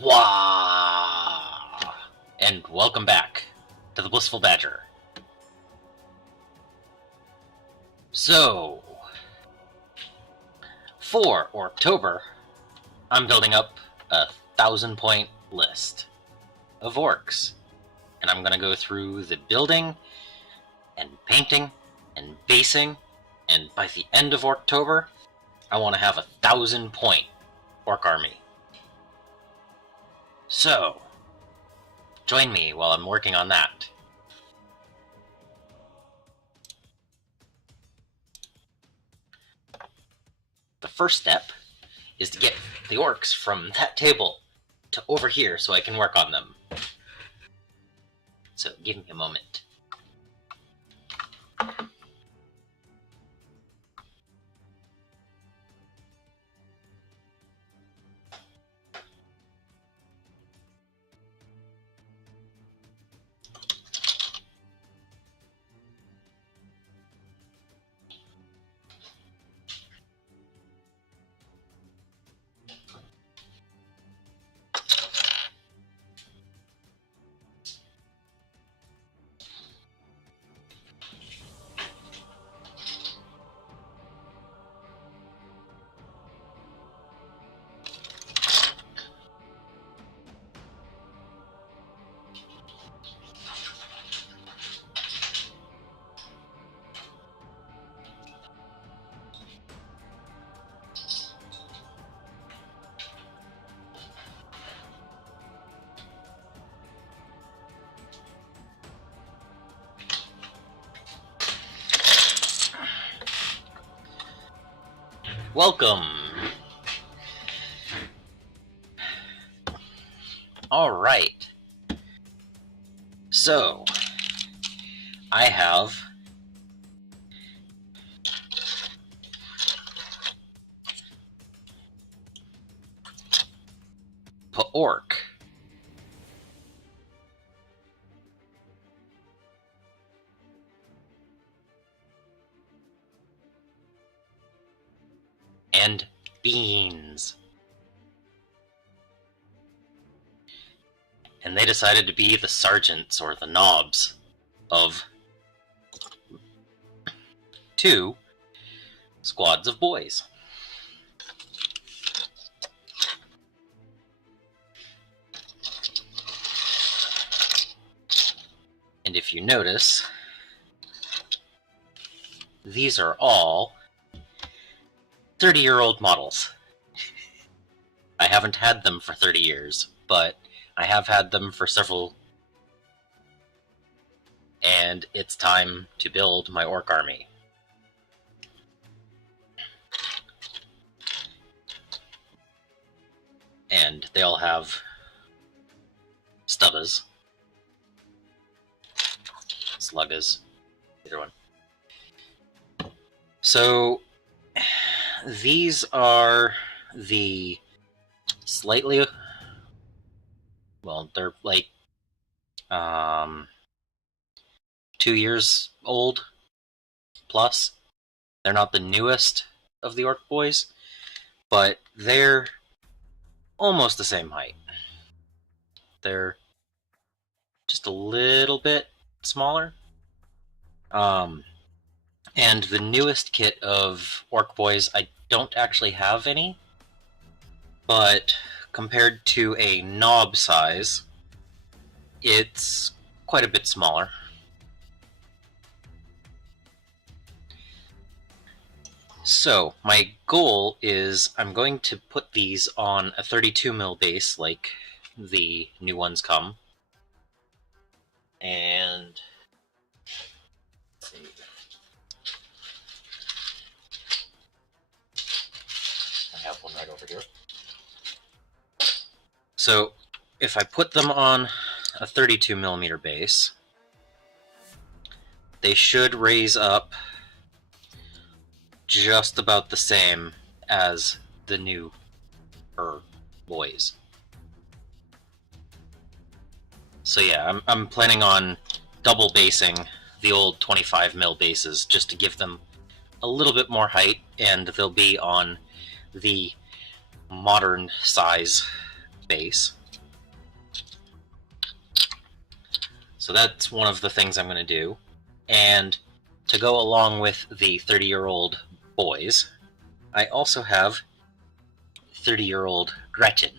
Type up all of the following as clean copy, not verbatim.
Wah! And welcome back to the Blissful Badger. So, for Orktober, I'm building up a 1,000-point list of orcs. And I'm going to go through the building and painting and basing, and by the end of Orktober, I want to have a 1,000-point orc army. So, join me while I'm working on that. The first step is to get the orcs from that table to over here so I can work on them. So, give me a moment. Welcome! Alright. So, I have orc. And beans. And they decided to be the sergeants or the knobs of 2 squads of boys. And if you notice, these are all 30-year-old models. I haven't had them for 30 years, but I have had them for several, and it's time to build my orc army. And they all have stubbas, sluggas, either one. So, these are the slightly, well, they're like 2 years old plus. They're not the newest of the orc boys, but they're almost the same height. They're just a little bit smaller. And the newest kit of orc boys, I don't actually have any, but compared to a knob size, it's quite a bit smaller. So, my goal is I'm going to put these on a 32mm base like the new ones come. And let's see. I have one right over here. So, if I put them on a 32mm base, they should raise up just about the same as the new boys. So yeah, I'm planning on double basing the old 25mm bases just to give them a little bit more height, and they'll be on the modern size base. So that's one of the things I'm going to do. And to go along with the 30-year-old boys, I also have 30-year-old Gretchen.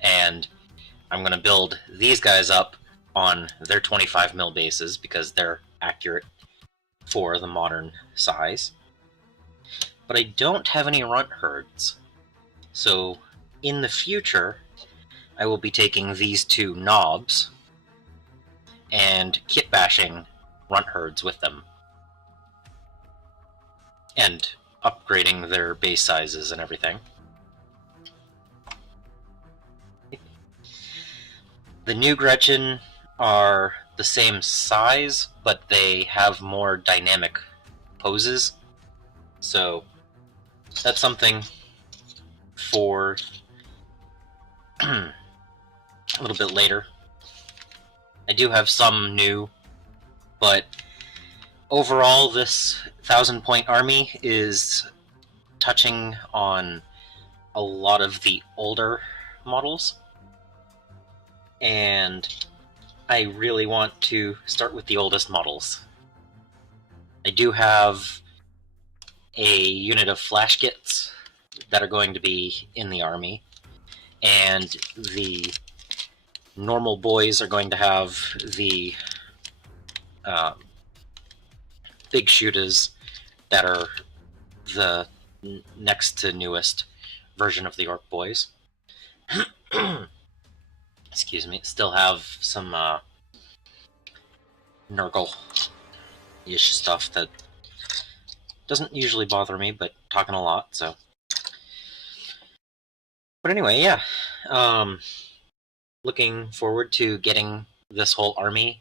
And I'm going to build these guys up on their 25 mil bases because they're accurate for the modern size. But I don't have any runt herds. So in the future, I will be taking these two knobs and kit bashing runt herds with them. And upgrading their base sizes and everything. The new Gretchen are the same size, but they have more dynamic poses. So that's something for a little bit later. I do have some new, but overall this 1,000-point army is touching on a lot of the older models. And I really want to start with the oldest models. I do have a unit of flash kits that are going to be in the army, and the normal boys are going to have the big shooters that are the next to newest version of the Ork boys. Excuse me, still have some Nurgle-ish stuff that doesn't usually bother me, but talking a lot, so. But anyway, yeah. Looking forward to getting this whole army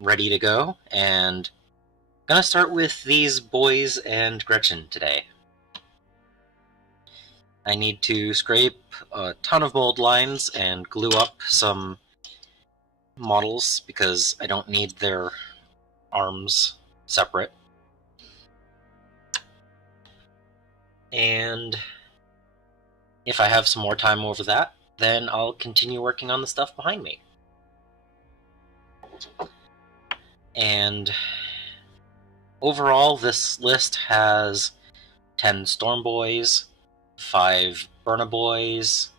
ready to go, and gonna start with these boys and Gretchen today. I need to scrape a ton of mold lines and glue up some models because I don't need their arms separate. And if I have some more time over that, then I'll continue working on the stuff behind me. And overall, this list has 10 Storm Boys, 5 Burna Boys.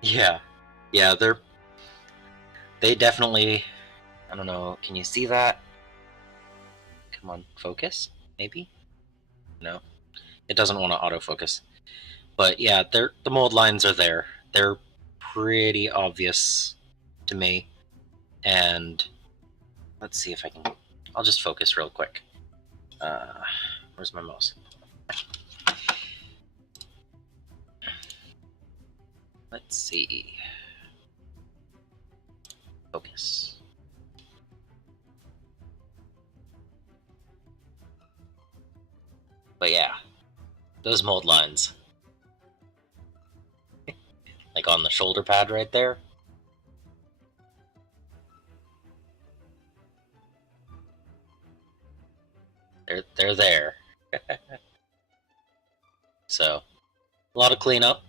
Yeah, they definitely, I don't know, can you see that? Come on, focus, maybe? No, it doesn't want to autofocus. But yeah, the mold lines are there. They're pretty obvious to me. And let's see if I can, I'll just focus real quick. Where's my mouse? Let's see. Focus. But yeah, those mold lines. Like on the shoulder pad right there. They're there. So, a lot of cleanup.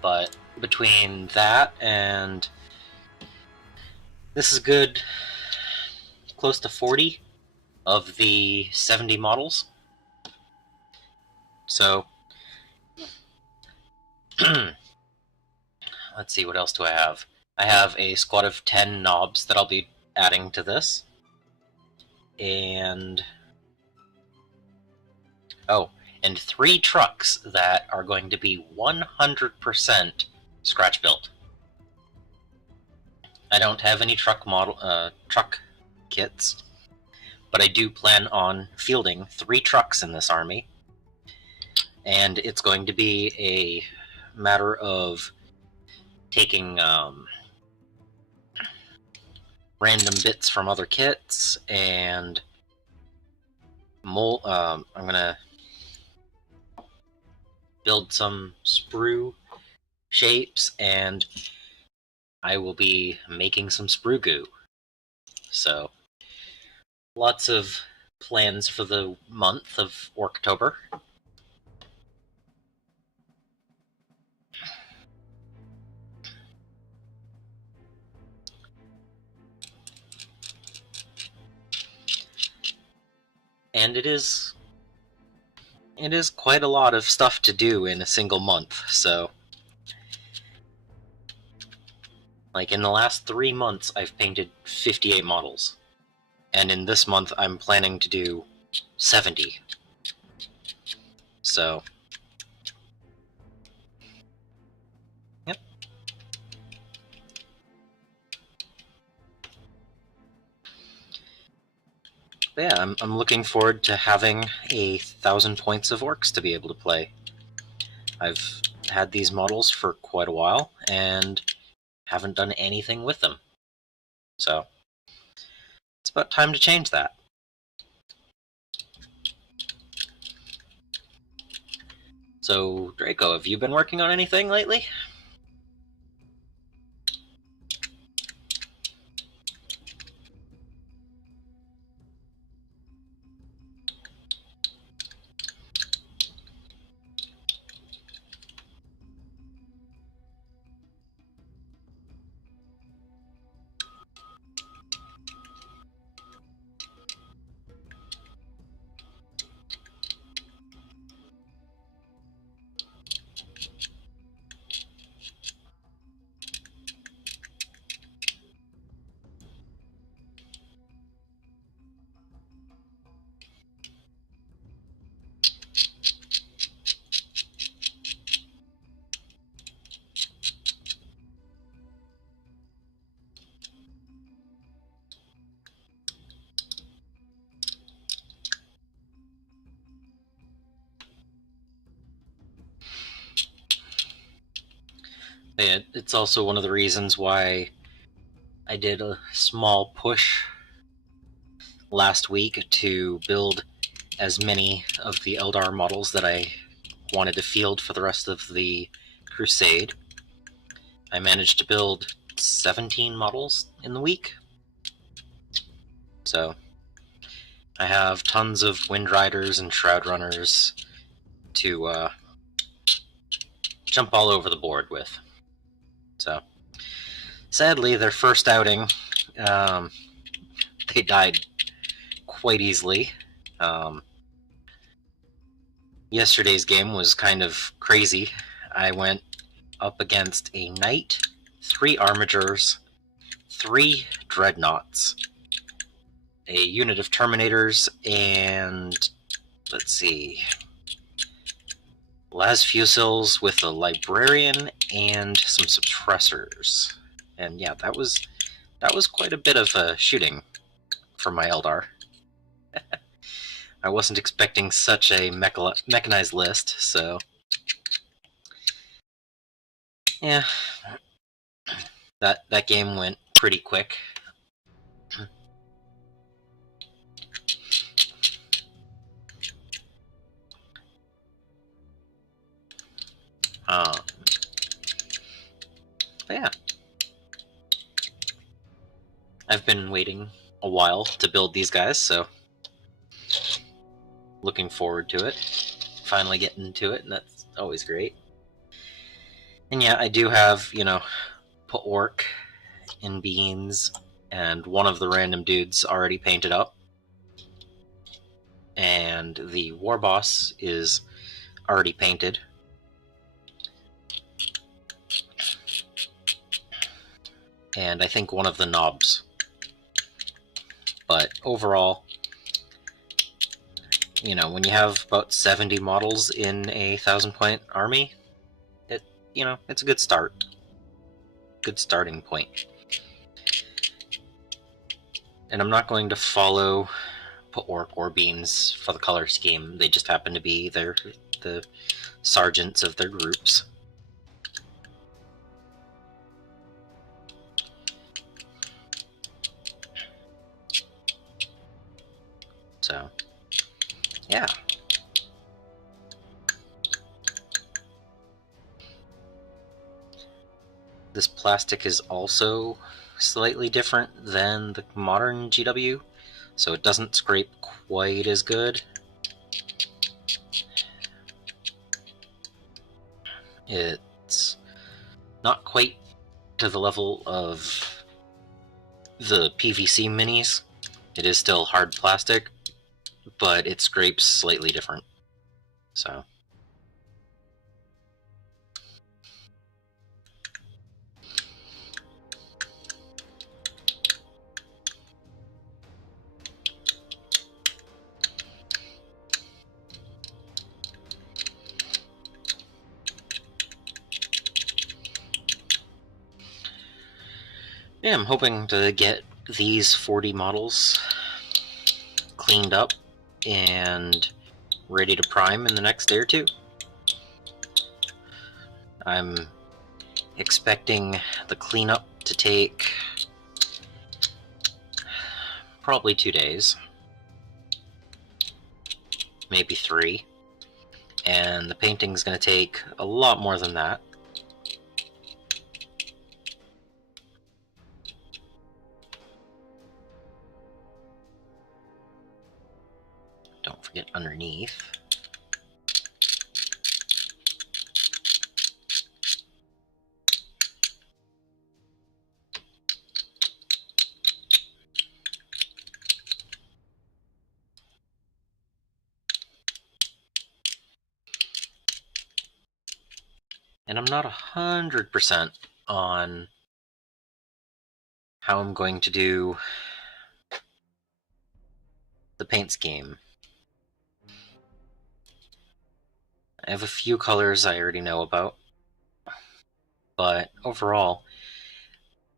But between that and this is good, close to 40 of the 70 models. So, let's see, what else do I have? I have a squad of 10 knobs that I'll be adding to this. And, oh, and 3 trucks that are going to be 100% scratch built. I don't have any truck kits, but I do plan on fielding 3 trucks in this army. And it's going to be a matter of taking random bits from other kits and I'm gonna build some sprue shapes, and I will be making some sprue goo. So lots of plans for the month of Orktober. And it is quite a lot of stuff to do in a single month, so like in the last 3 months I've painted 58 models, and in this month I'm planning to do 70. So yep. But yeah, I'm looking forward to having 1,000 points of Orks to be able to play. I've had these models for quite a while and haven't done anything with them. So it's about time to change that. So, Draco, have you been working on anything lately? It's also one of the reasons why I did a small push last week to build as many of the Eldar models that I wanted to field for the rest of the Crusade. I managed to build 17 models in the week. So I have tons of Wind Riders and Shroud Runners to jump all over the board with. So sadly, their first outing, they died quite easily. Yesterday's game was kind of crazy. I went up against a Knight, 3 Armigers, 3 Dreadnoughts, a unit of Terminators, and let's see, Las Fusils with a Librarian and some Suppressors. And yeah, that was quite a bit of shooting for my Eldar. I wasn't expecting such a mechanized list, so yeah, that game went pretty quick. But yeah, I've been waiting a while to build these guys, so looking forward to it. Finally getting to it, and that's always great. And yeah, I do have, Ork and Beans and one of the random dudes already painted up. And the War Boss is already painted. And I think one of the knobs. But overall, when you have about 70 models in a 1,000-point army, it's a good start. Good starting point. And I'm not going to follow Ork or Beans for the color scheme. They just happen to be the sergeants of their groups. So, yeah. This plastic is also slightly different than the modern GW, so it doesn't scrape quite as good. It's not quite to the level of the PVC minis. It is still hard plastic, but it scrapes slightly different. So yeah, I'm hoping to get these 40 models cleaned up and ready to prime in the next day or two. I'm expecting the cleanup to take probably 2 days, maybe 3, and the painting's going to take a lot more than that. Don't forget underneath. And I'm not 100% on how I'm going to do the paint scheme. I have a few colors I already know about, but overall,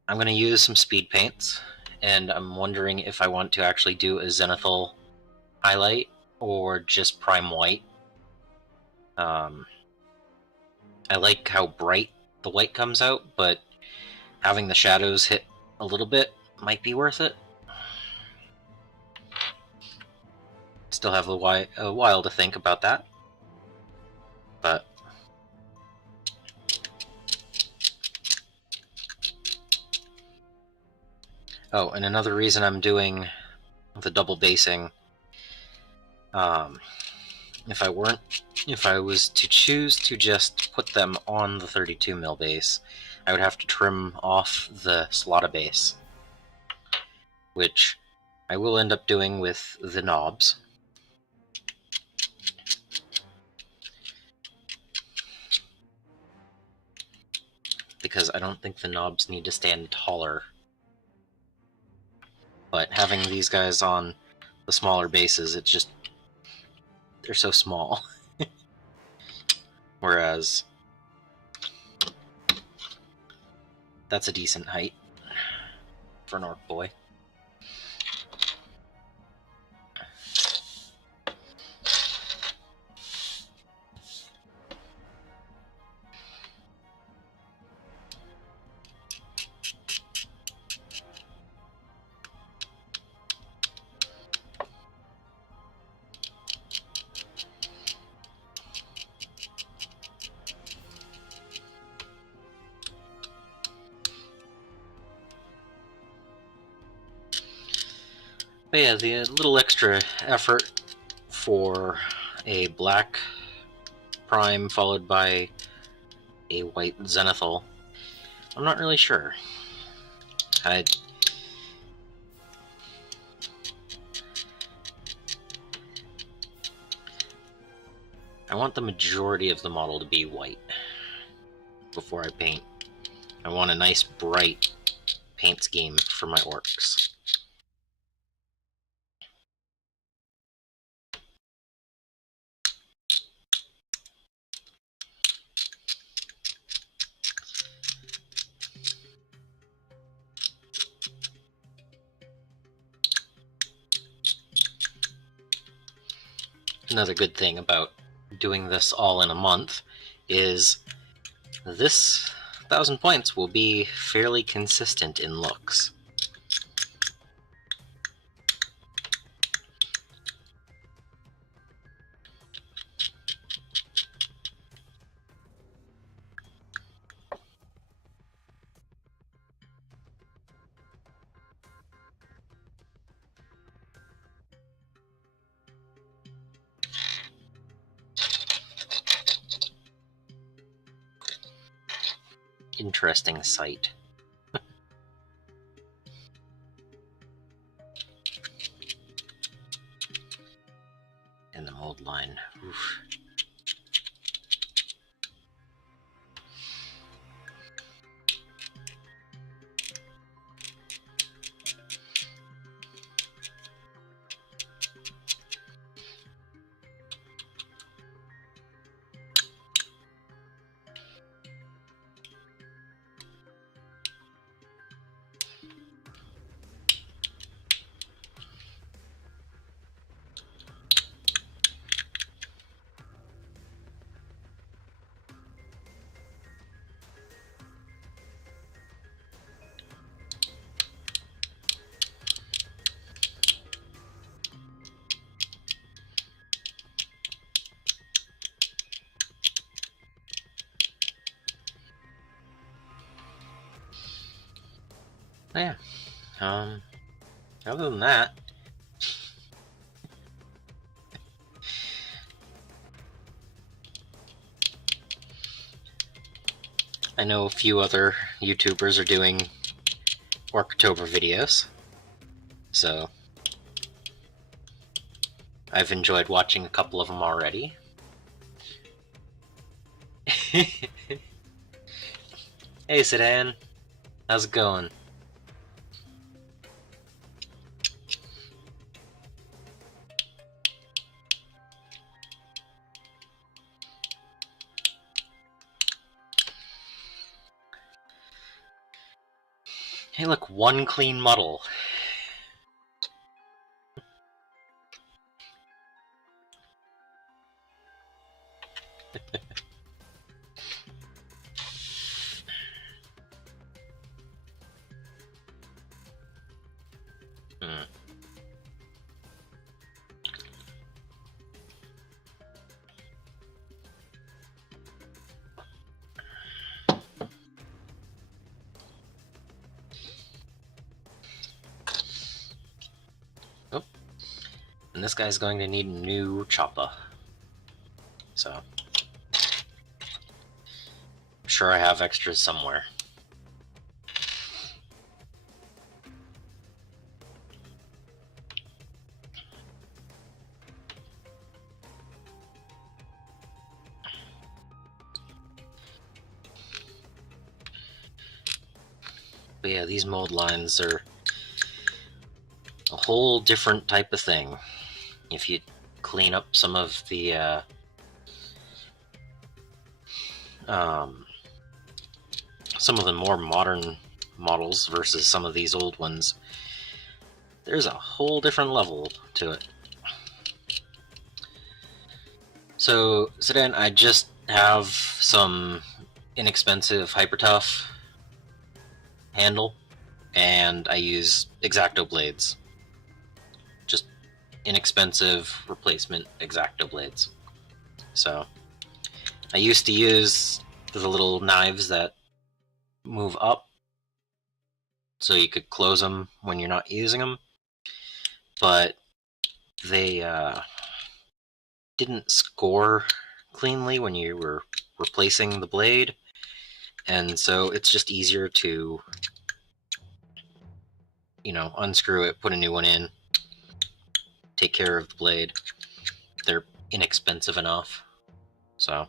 I'm going to use some speed paints, and I'm wondering if I want to actually do a zenithal highlight or just prime white. I like how bright the white comes out, but having the shadows hit a little bit might be worth it. Still have a while to think about that, but oh, and another reason I'm doing the double basing, if I was to choose to just put them on the 32 mil base, I would have to trim off the slotted base, which I will end up doing with the knobs. Because I don't think the knobs need to stand taller. But having these guys on the smaller bases, it's just, they're so small. Whereas that's a decent height for an orc boy. But yeah, the little extra effort for a black prime followed by a white zenithal, I'm not really sure. I want the majority of the model to be white before I paint. I want a nice bright paint scheme for my orcs. Another good thing about doing this all in a month is this 1,000 points will be fairly consistent in looks. interesting sight. In the mold line. Oof. Yeah. Other than that, I know a few other YouTubers are doing Orktober videos, so I've enjoyed watching a couple of them already. Hey Sedan, how's it going? Hey look, one clean muddle. Oh, and this guy's going to need a new chopper. So, I'm sure I have extras somewhere. But yeah, these mold lines are a whole different type of thing. If you clean up some of the more modern models versus some of these old ones, there's a whole different level to it. So then I just have some inexpensive Hyper Tough handle, and I use X-Acto blades. Just inexpensive replacement X-Acto blades. So I used to use the little knives that move up, so you could close them when you're not using them, but they didn't score cleanly when you were replacing the blade, and so it's just easier to, you know, unscrew it, put a new one in, take care of the blade. They're inexpensive enough, so.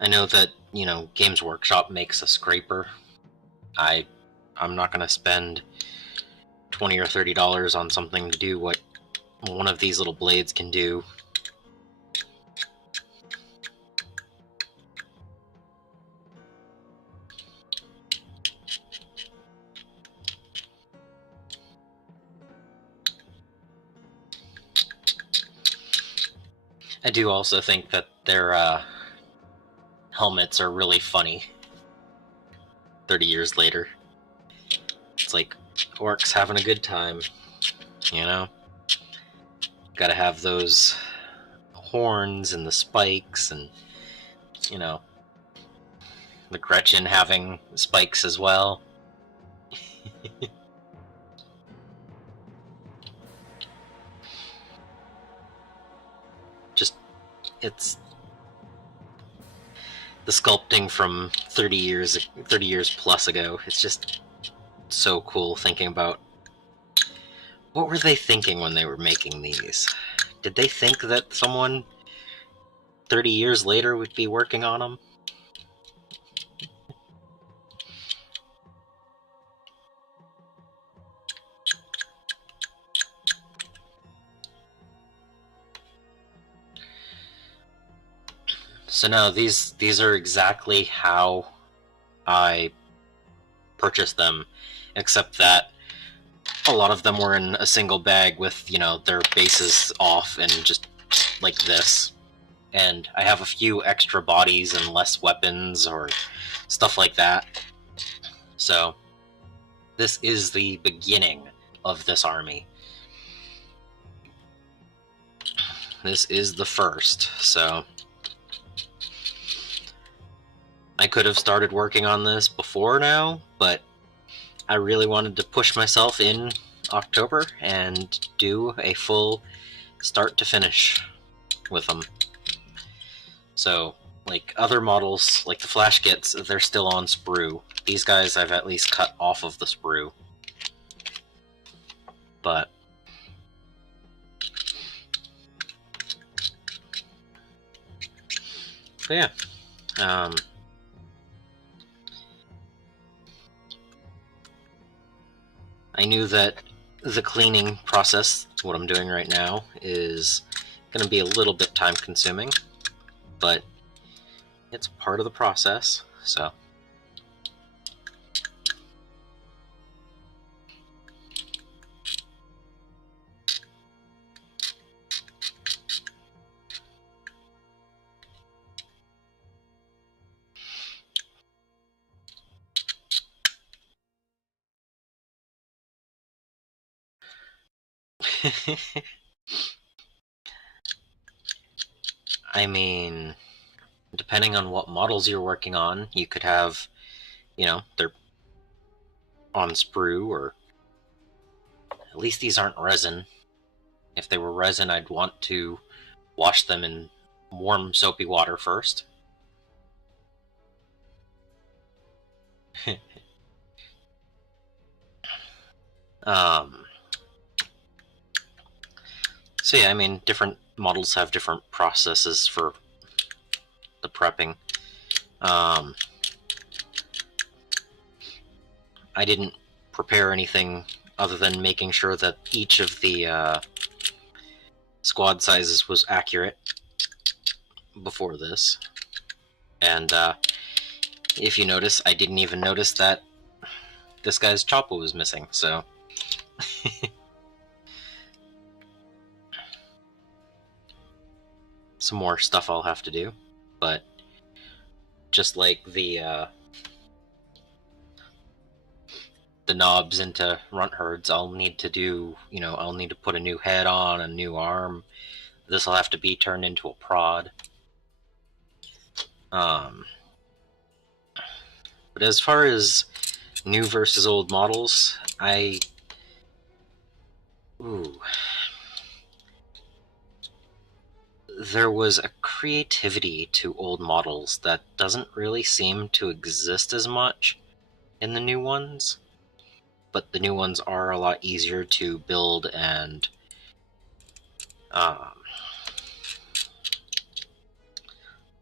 I know that, you know, Games Workshop makes a scraper. I'm not gonna spend $20 or $30 on something to do what one of these little blades can do. I do also think that their helmets are really funny 30 years later. It's like Orks having a good time, you know? Gotta have those horns and the spikes, and, you know, the Gretchen having spikes as well. it's the sculpting from 30 years plus ago. It's just so cool thinking about what were they thinking when they were making these. Did they think that someone 30 years later would be working on them? So no, these are exactly how I purchased them, except that a lot of them were in a single bag with, you know, their bases off and just like this. And I have a few extra bodies and less weapons or stuff like that. So this is the beginning of this army. This is the first, so I could have started working on this before now, but I really wanted to push myself in October and do a full start to finish with them. So, like other models, like the Flash kits, they're still on sprue. These guys I've at least cut off of the sprue. But yeah. I knew that the cleaning process, what I'm doing right now, is going to be a little bit time consuming, but it's part of the process, so. I mean, depending on what models you're working on, you could have, you know, they're on sprue, or at least these aren't resin. If they were resin, I'd want to wash them in warm soapy water first. So yeah, I mean, different models have different processes for the prepping. I didn't prepare anything other than making sure that each of the squad sizes was accurate before this. And if you notice, I didn't even notice that this guy's choppa was missing, so. Some more stuff I'll have to do, but just like the knobs into runt herds, I'll need to do, you know, I'll need to put a new head on, a new arm. This will have to be turned into a prod. But as far as new versus old models, there was a creativity to old models that doesn't really seem to exist as much in the new ones. But the new ones are a lot easier to build and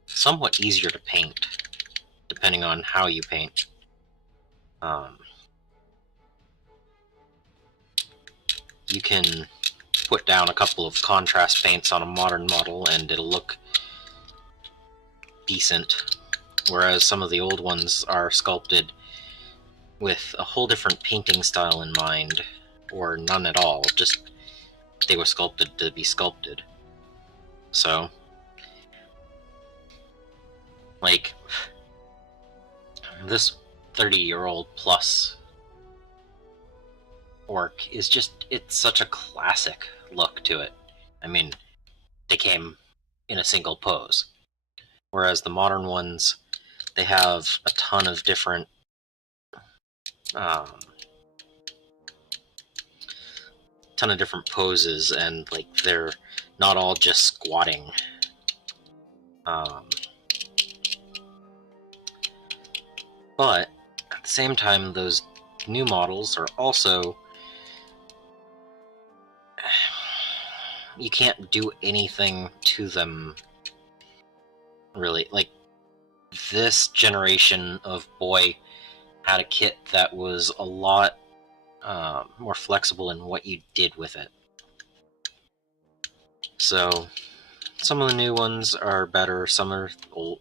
somewhat easier to paint, depending on how you paint. You can put down a couple of contrast paints on a modern model and it'll look decent, whereas some of the old ones are sculpted with a whole different painting style in mind, or none at all, just they were sculpted to be sculpted. So, like, this 30-year-old plus orc is just, it's such a classic look to it. I mean, they came in a single pose. Whereas the modern ones, they have a ton of different poses, and like they're not all just squatting. But at the same time, those new models are also... you can't do anything to them, really. Like, this generation of boy had a kit that was a lot more flexible in what you did with it. So some of the new ones are better, some are old,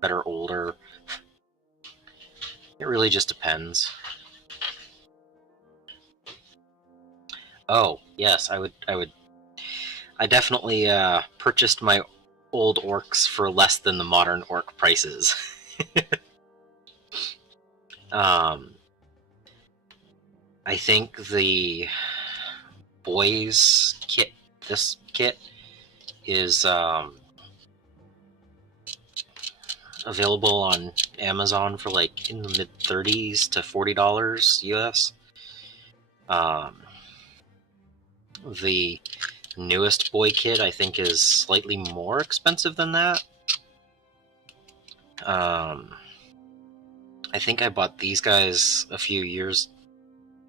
better older. It really just depends. Oh, yes, I definitely purchased my old orcs for less than the modern orc prices. I think the boys kit, this kit, is available on Amazon for like in the mid-30s to $40 US. The newest boy kit, I think, is slightly more expensive than that. I think I bought these guys a few years,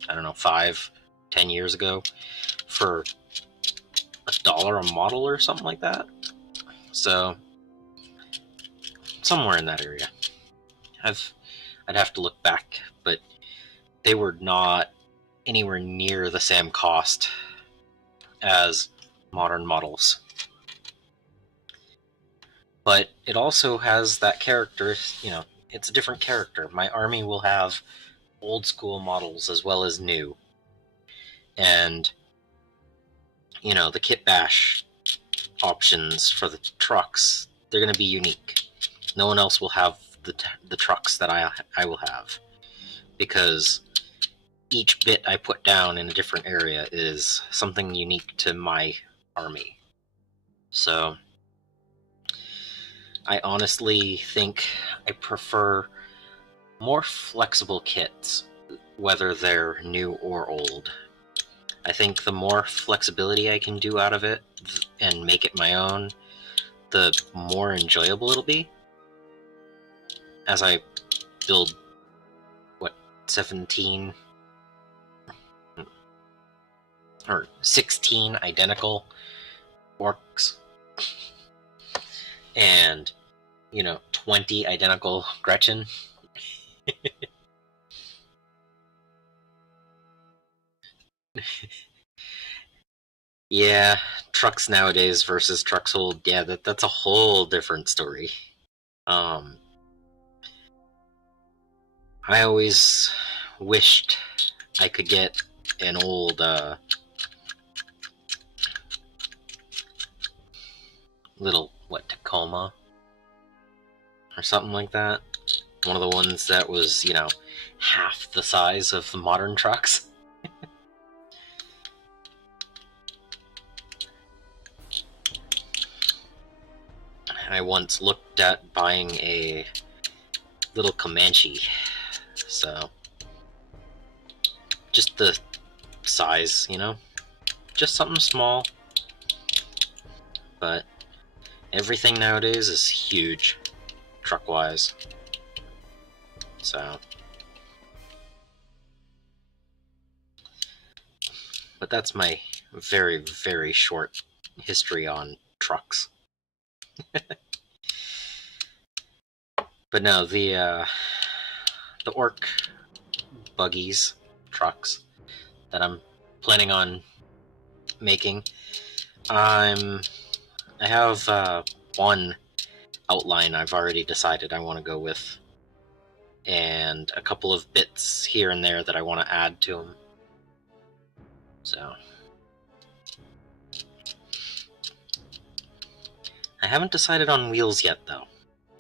I don't know, 5-10 years ago, for $1 a model or something like that. So somewhere in that area. I'd have to look back, but they were not anywhere near the same cost as modern models. But it also has that character, it's a different character. My army will have old school models as well as new. And, the kit bash options for the trucks, they're going to be unique. No one else will have the trucks that I will have, because each bit I put down in a different area is something unique to my army. So I honestly think I prefer more flexible kits, whether they're new or old. I think the more flexibility I can do out of it and make it my own, the more enjoyable it'll be. As I build, 17 or 16 identical orcs and 20 identical Gretchen. Yeah, trucks nowadays versus trucks old, yeah, that's a whole different story. I always wished I could get an old little Tacoma or something like that. One of the ones that was, half the size of the modern trucks. I once looked at buying a little Comanche, so just the size, just something small. But everything nowadays is huge, truck-wise. So, but that's my very, very short history on trucks. But no, the orc buggies, trucks that I'm planning on making, I have one outline I've already decided I want to go with, and a couple of bits here and there that I want to add to them. So I haven't decided on wheels yet, though.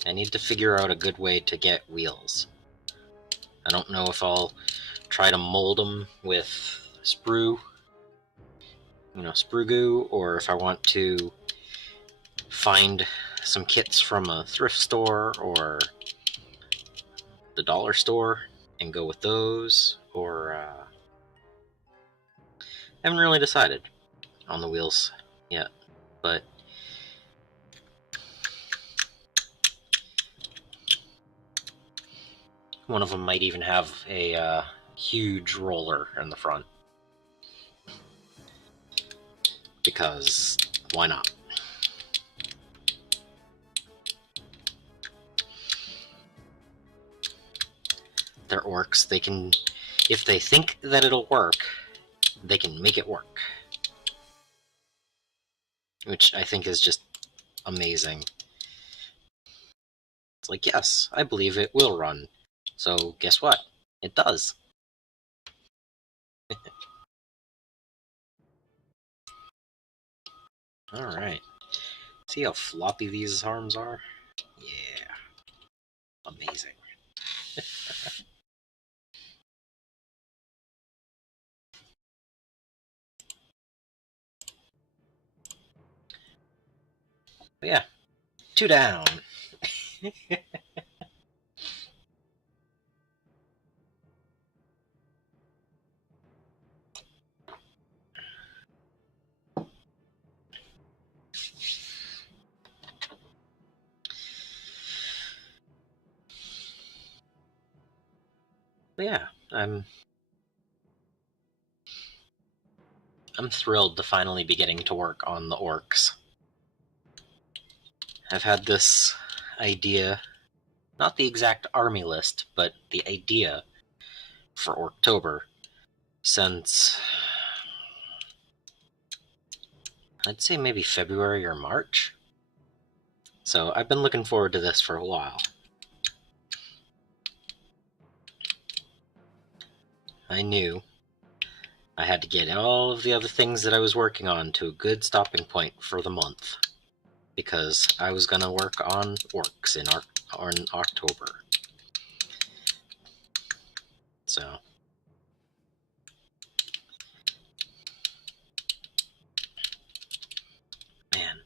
I need to figure out a good way to get wheels. I don't know if I'll try to mold them with sprue goo, or if I want to find some kits from a thrift store or the dollar store and go with those, or I haven't really decided on the wheels yet, but One of them might even have a huge roller in the front. Because why not? They're orcs. They can, if they think that it'll work, they can make it work. Which I think is just amazing. It's like, yes, I believe it will run. So guess what? It does. Alright. See how floppy these arms are? Yeah. Amazing. But yeah. 2 down. But yeah, I'm thrilled to finally be getting to work on the orcs. I've had this idea, not the exact army list, but the idea for Orktober since, I'd say maybe February or March. So I've been looking forward to this for a while. I knew I had to get all of the other things that I was working on to a good stopping point for the month, because I was going to work on Orks in October. So, man,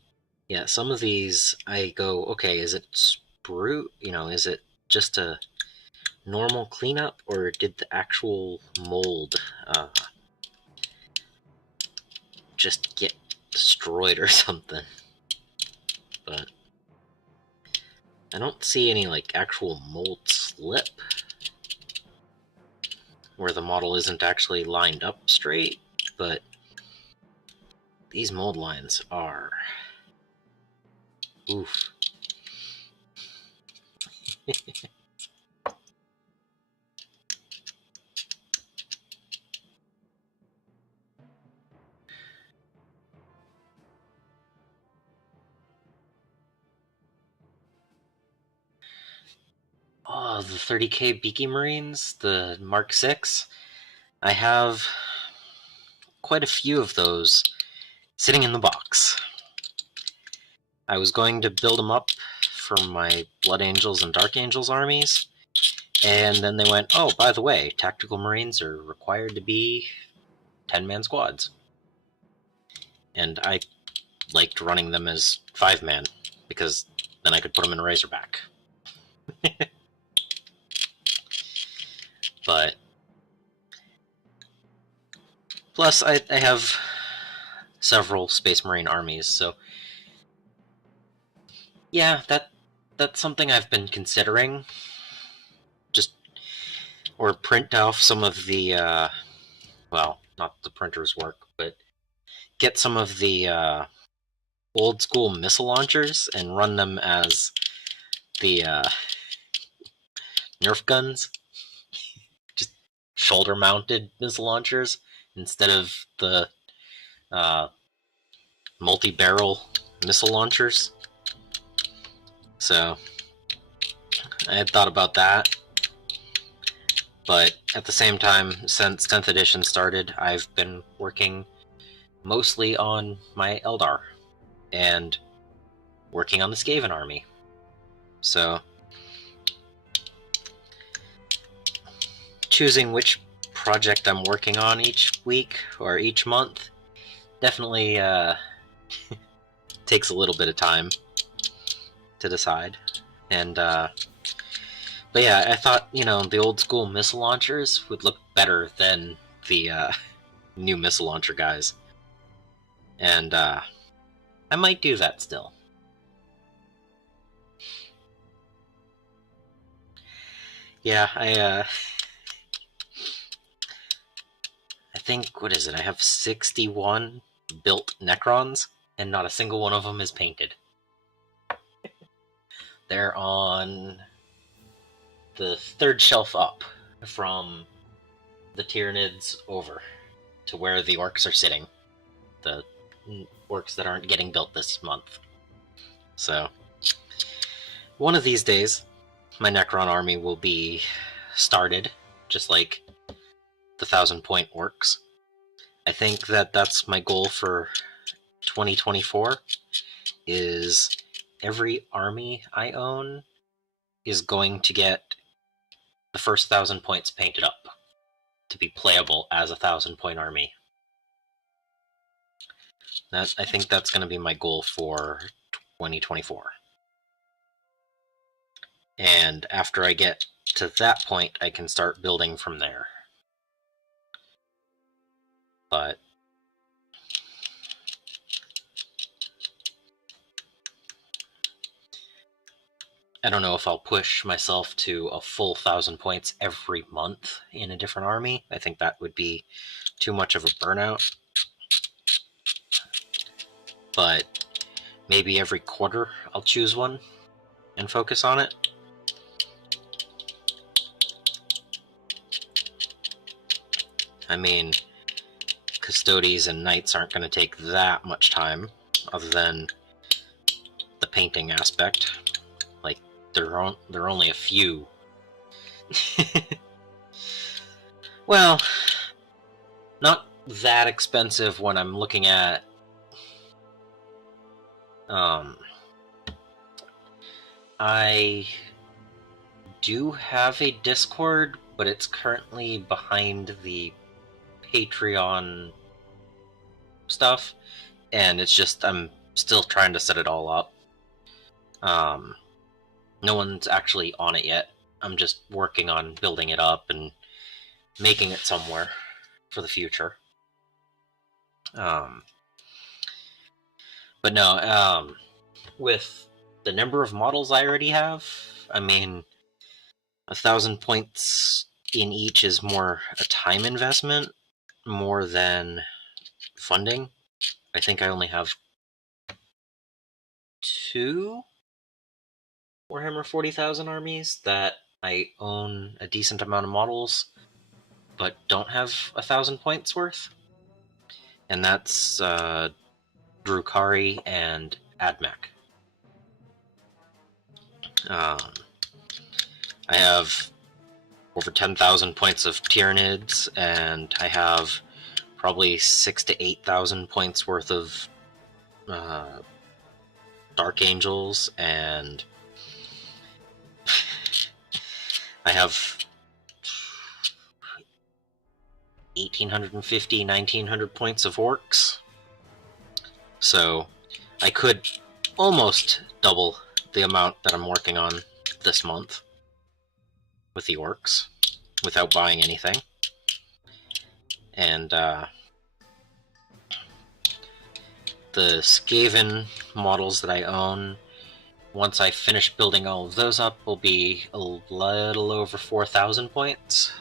yeah, some of these I go, okay, is it sprue? You know, is it just a normal cleanup, or did the actual mold just get destroyed or something? But I don't see any like actual mold slip where the model isn't actually lined up straight, but these mold lines are oof. Oh, the 30k Beaky Marines, the Mark 6. I have quite a few of those sitting in the box. I was going to build them up for my Blood Angels and Dark Angels armies, and then they went, oh, by the way, Tactical Marines are required to be 10-man squads. And I liked running them as 5-man, because then I could put them in a Razorback. But plus, I have several Space Marine armies, so yeah, that's something I've been considering. Just or print off some of the well, not the printer's work, but get some of the old school missile launchers and run them as the Nerf guns, just shoulder mounted missile launchers instead of the multi-barrel missile launchers. So I had thought about that, but at the same time, since 10th edition started, I've been working mostly on my Eldar and working on the Skaven army. So choosing which project I'm working on each week or each month definitely takes a little bit of time to decide. And but yeah, I thought, you know, the old school missile launchers would look better than the new missile launcher guys. And I might do that still. Yeah, I think, what is it? I have 61 built Necrons, and not a single one of them is painted. They're on the third shelf up from the Tyranids over to where the Orks are sitting. The Orks that aren't getting built this month. So, one of these days, my Necron army will be started, just like the 1,000-point Orks. I think that that's my goal for 2024, is every army I own is going to get the first 1,000 points painted up to be playable as a 1,000-point army. I think that's going to be my goal for 2024. And after I get to that point, I can start building from there. But I don't know if I'll push myself to a full 1,000 points every month in a different army. I think that would be too much of a burnout. But maybe every quarter I'll choose one and focus on it. I mean, Custodies and Knights aren't going to take that much time, other than the painting aspect. Like, they're only a few. Well, not that expensive when I'm looking at I do have a Discord, but it's currently behind the Patreon stuff, and it's just, I'm still trying to set it all up. No one's actually on it yet. I'm just working on building it up and making it somewhere for the future. But no, with the number of models I already have, I mean, 1,000 points in each is more a time investment more than funding. I think I only have 2 Warhammer 40,000 armies that I own a decent amount of models, but don't have 1,000 points worth. And that's Drukhari and Admech. I have over 10,000 points of Tyranids, and I have probably 6,000 to 8,000 points worth of Dark Angels, and I have 1,850, 1,900 points of Orks. So I could almost double the amount that I'm working on this month with the Orks without buying anything. And the Skaven models that I own, once I finish building all of those up, will be a little over 4,000 points.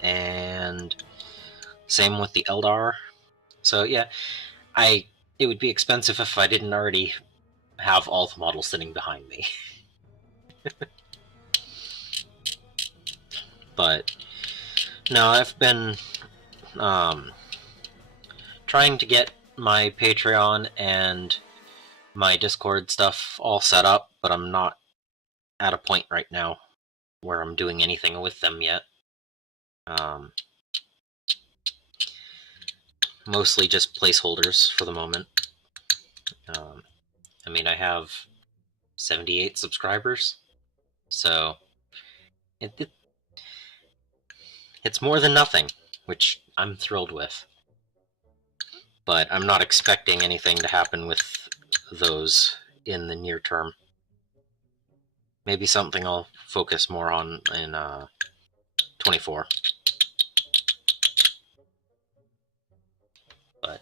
And same with the Eldar. So yeah, it would be expensive if I didn't already have all the models sitting behind me. But no, I've been trying to get my Patreon and my Discord stuff all set up, but I'm not at a point right now where I'm doing anything with them yet. Mostly just placeholders for the moment. I mean, I have 78 subscribers, so it's more than nothing, which I'm thrilled with. But I'm not expecting anything to happen with those in the near term. Maybe something I'll focus more on in 24. But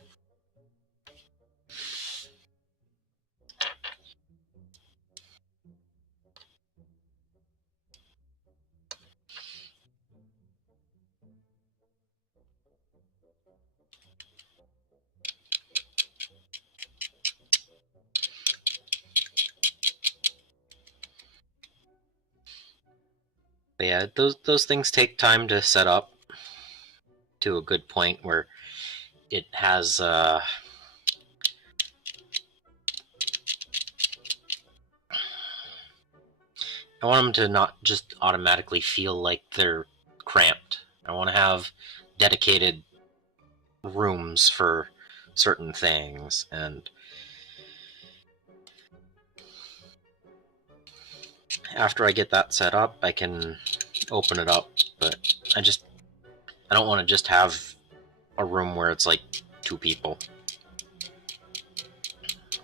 But yeah, those things take time to set up to a good point where it has I want them to not just automatically feel like they're cramped. I want to have dedicated rooms for certain things, and after I get that set up, I can open it up. But I don't want to just have a room where it's like 2 people.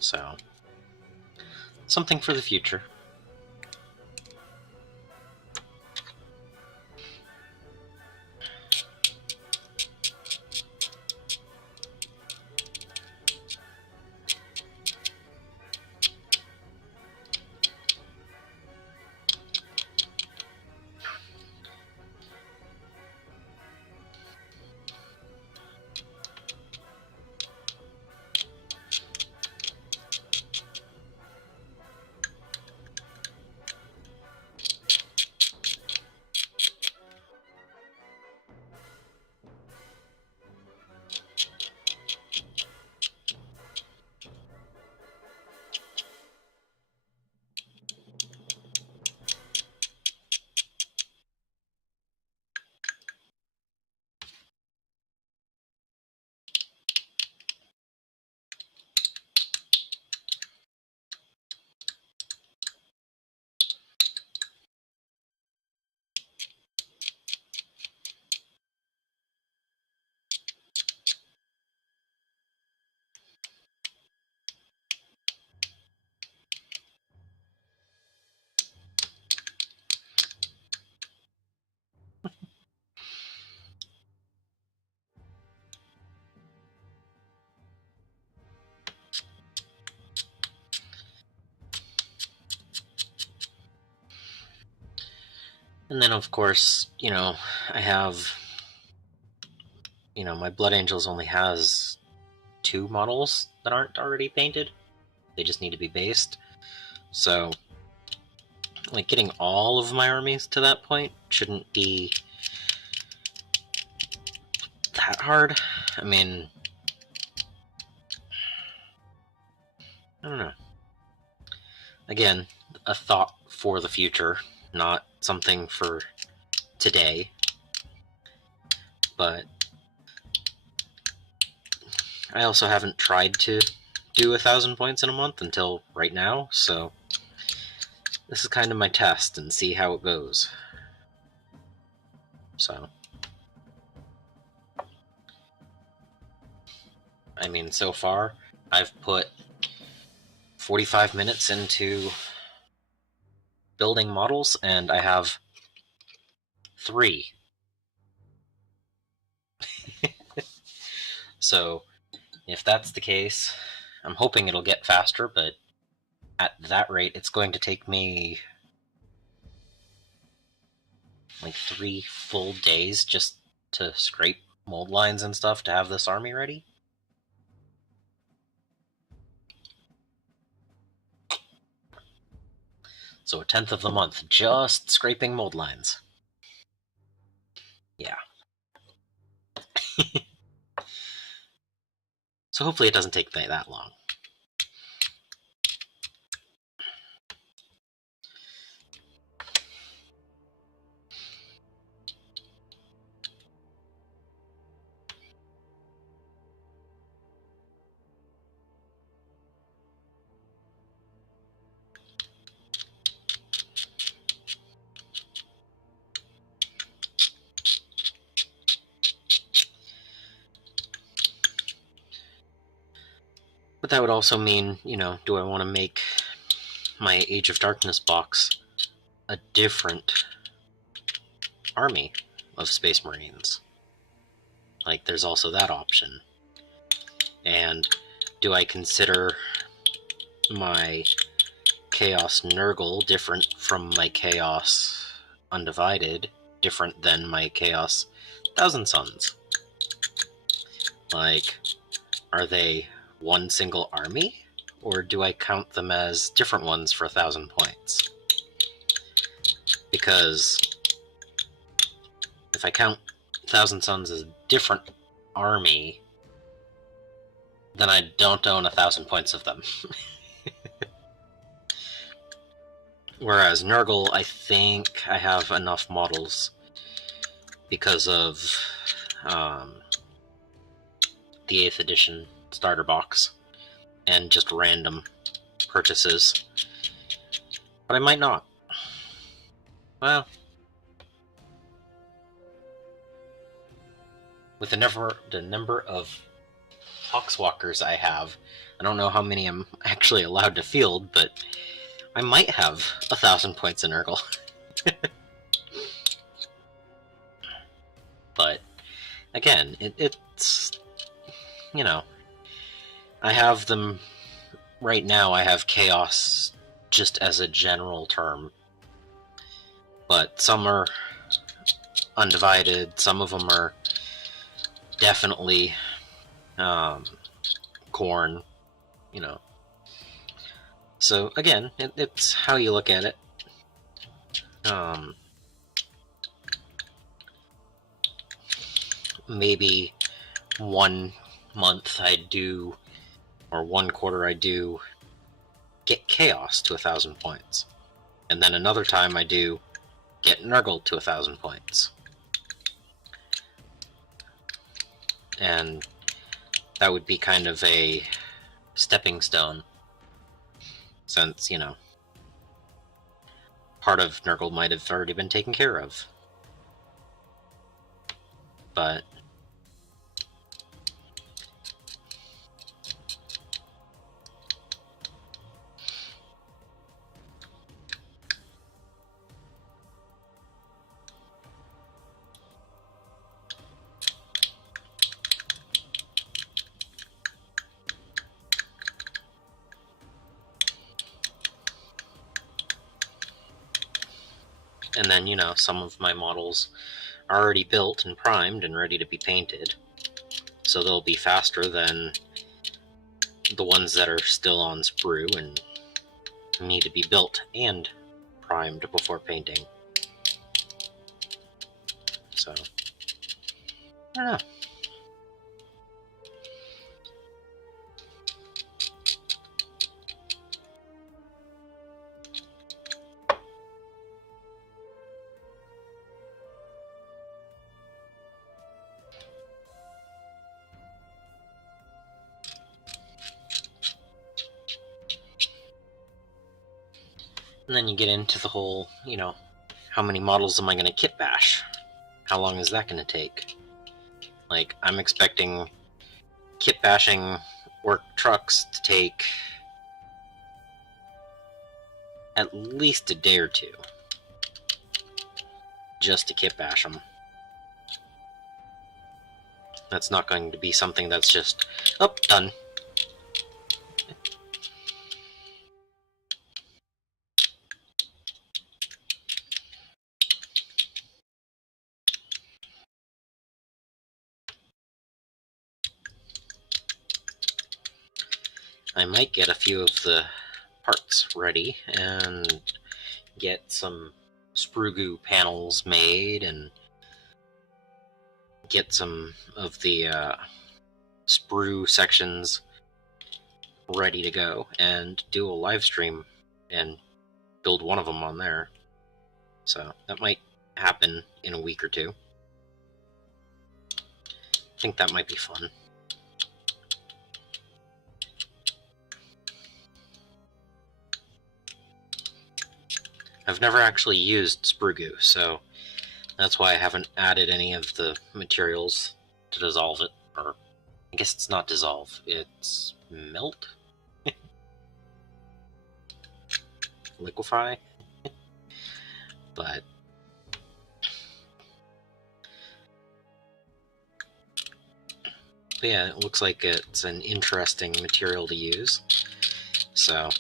So, something for the future. And then, of course, I have, my Blood Angels only has 2 models that aren't already painted. They just need to be based. So, like, getting all of my armies to that point shouldn't be that hard. I mean, I don't know. Again, a thought for the future, not something for today. But I also haven't tried to do 1,000 points in a month until right now, so this is kind of my test and see how it goes. So, I mean, so far, I've put 45 minutes into building models, and I have 3. So, if that's the case, I'm hoping it'll get faster, but at that rate, it's going to take me like 3 full days just to scrape mold lines and stuff to have this army ready. So 1/10 of the month, just scraping mold lines. Yeah. So hopefully it doesn't take that long. But that would also mean, do I want to make my Age of Darkness box a different army of Space Marines? Like, there's also that option. And do I consider my Chaos Nurgle different from my Chaos Undivided, different than my Chaos Thousand Suns? Like, are they one single army? Or do I count them as different ones for 1,000 points? Because if I count Thousand Suns as a different army, then I don't own 1,000 points of them. Whereas Nurgle, I think I have enough models because of the 8th edition starter box and just random purchases. But I might not. Well, with the number of Poxwalkers I have, I don't know how many I'm actually allowed to field, but I might have 1,000 points in Nurgle. But again, it's, you know, I have them right now. I have Chaos just as a general term, but some are undivided, some of them are definitely Corn, you know. So again, it's how you look at it. Maybe 1 month I do, or 1 quarter I do, get Chaos to 1,000 points. And then another time I do get Nurgle to 1,000 points. And that would be kind of a stepping stone, since, you know, part of Nurgle might have already been taken care of. But and then, you know, some of my models are already built and primed and ready to be painted, so they'll be faster than the ones that are still on sprue and need to be built and primed before painting. So, I don't know. And then you get into the whole, you know, how many models am I going to kit bash? How long is that going to take? Like, I'm expecting kit bashing Ork trucks to take at least a day or two just to kit bash them. That's not going to be something that's just, oh, done. I might get a few of the parts ready and get some sprue goo panels made and get some of the sprue sections ready to go and do a live stream and build one of them on there. So that might happen in a week or two. I think that might be fun. I've never actually used sprue goo, so that's why I haven't added any of the materials to dissolve it. Or I guess it's not dissolve, it's melt? Liquefy? But yeah, it looks like it's an interesting material to use. So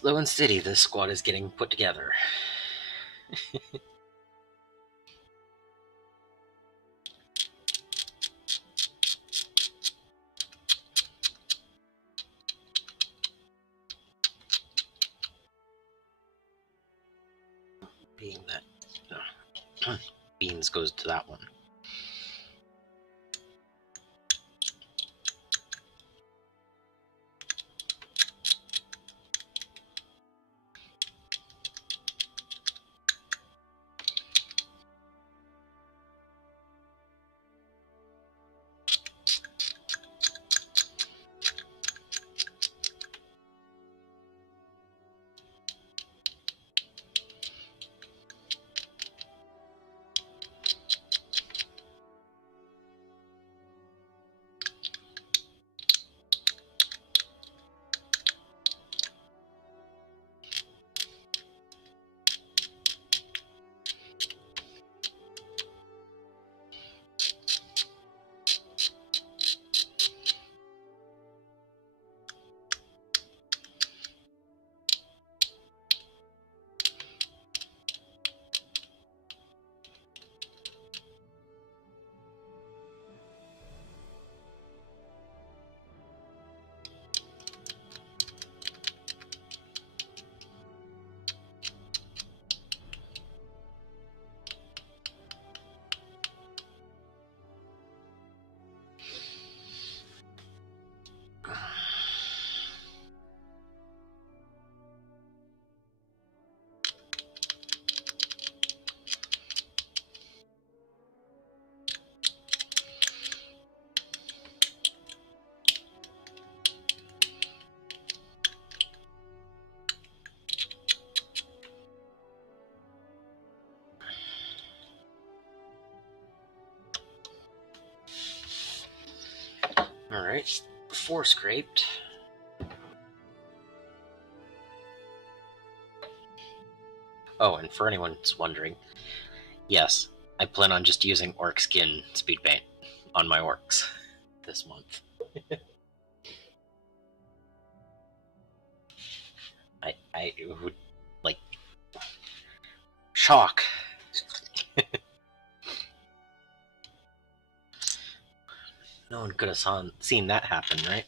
Slow and steady, this squad is getting put together. Being that beans goes to that one. Alright, 4 scraped. Oh, and for anyone who's wondering, yes, I plan on just using orc skin speed paint on my orcs this month. I would, like, shock. No one could have seen that happen, right?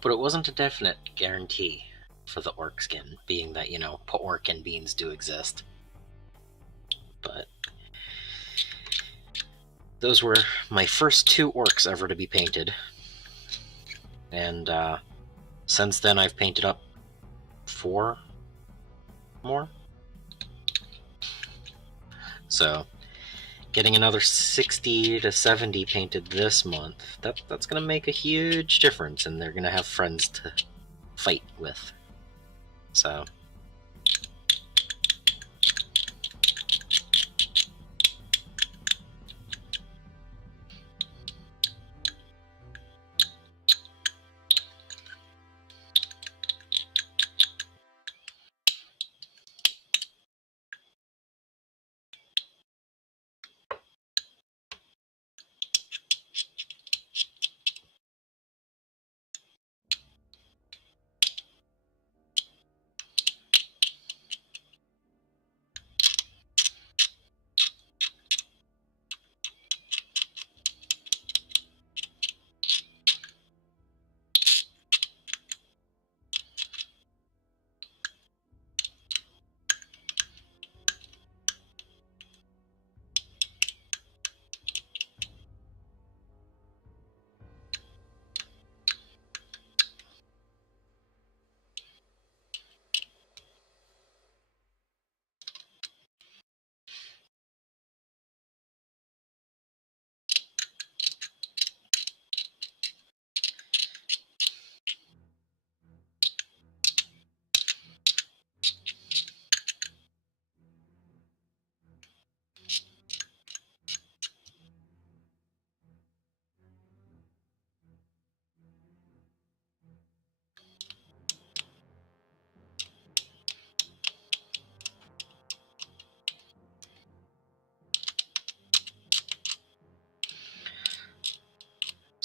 But it wasn't a definite guarantee for the orc skin, being that, you know, orc and beans do exist. But those were my first 2 orcs ever to be painted. And since then I've painted up 4 more. So getting another 60 to 70 painted this month, that's going to make a huge difference, and they're going to have friends to fight with. So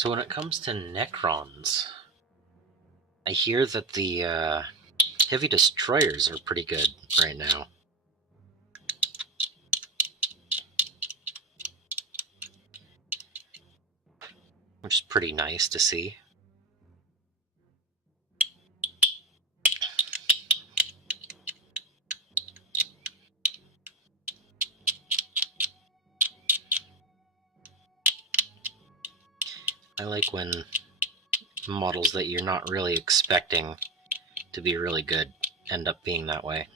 So when it comes to Necrons, I hear that the heavy destroyers are pretty good right now. Which is pretty nice to see. I like when models that you're not really expecting to be really good end up being that way.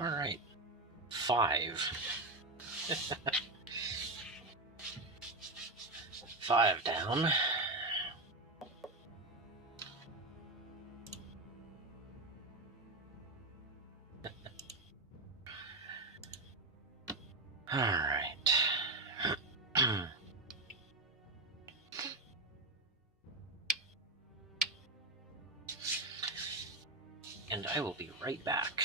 Alright. 5. 5 down. Alright. And I will be right back.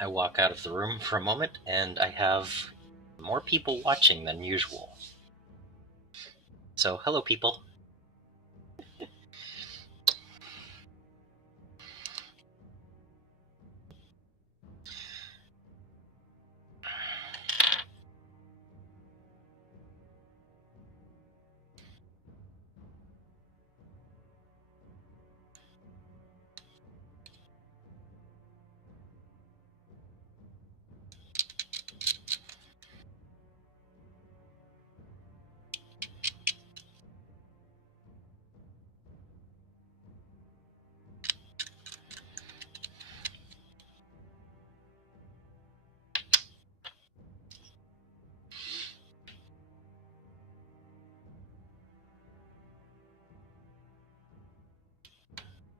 I walk out of the room for a moment, and I have more people watching than usual. So, hello, people.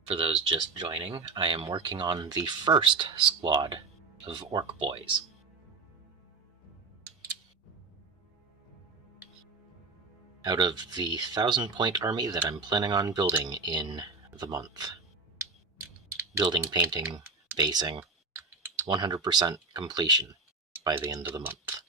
For those just joining, I am working on the first squad of Orc Boys. Out of the 1,000-point army that I'm planning on building in the month. Building, painting, basing, 100% completion by the end of the month.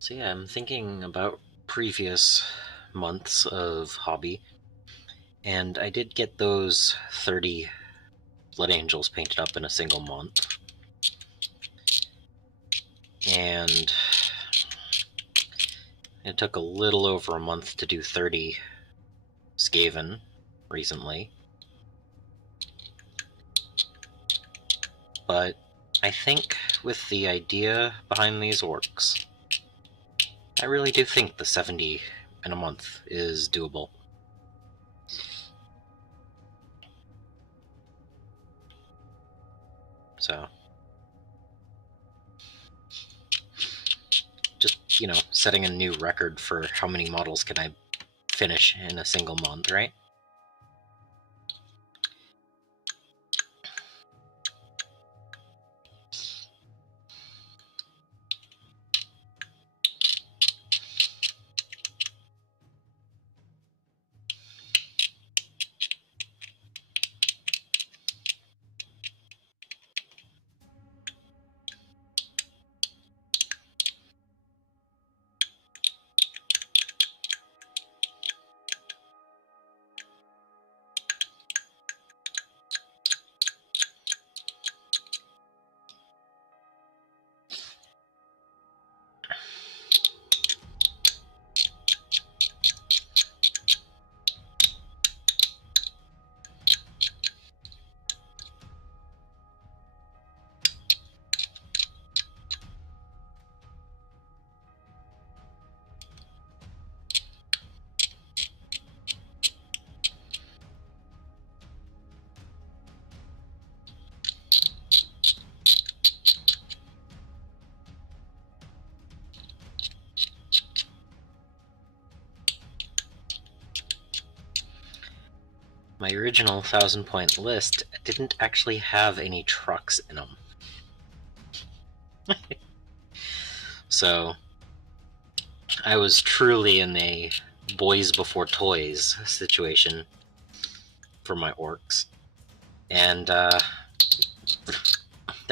So yeah, I'm thinking about previous months of hobby, and I did get those 30 Blood Angels painted up in a single month. And it took a little over a month to do 30 Skaven recently. But I think with the idea behind these orcs, I really do think the 70 in a month is doable. So, just, setting a new record for how many models can I finish in a single month, right? My original 1,000-point list didn't actually have any trucks in them. So, I was truly in a boys before toys situation for my orcs. And then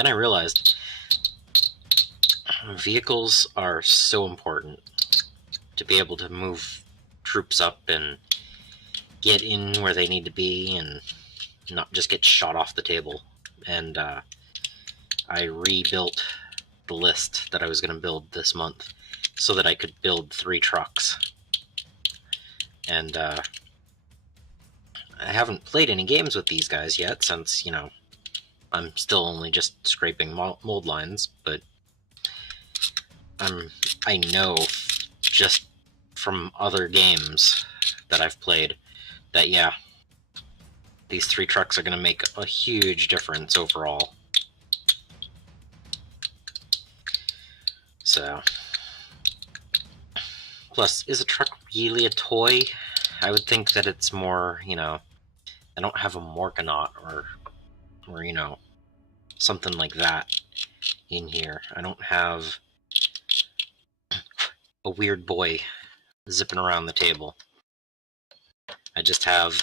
I realized vehicles are so important to be able to move troops up and get in where they need to be and not just get shot off the table. And I rebuilt the list that I was going to build this month so that I could build 3 trucks. And I haven't played any games with these guys yet since, I'm still only just scraping mold lines, but I know just from other games that I've played that, yeah, these 3 trucks are going to make a huge difference overall. So, plus, is a truck really a toy? I would think that it's more, I don't have a Morkanaut or something like that in here. I don't have a weird boy zipping around the table. I just have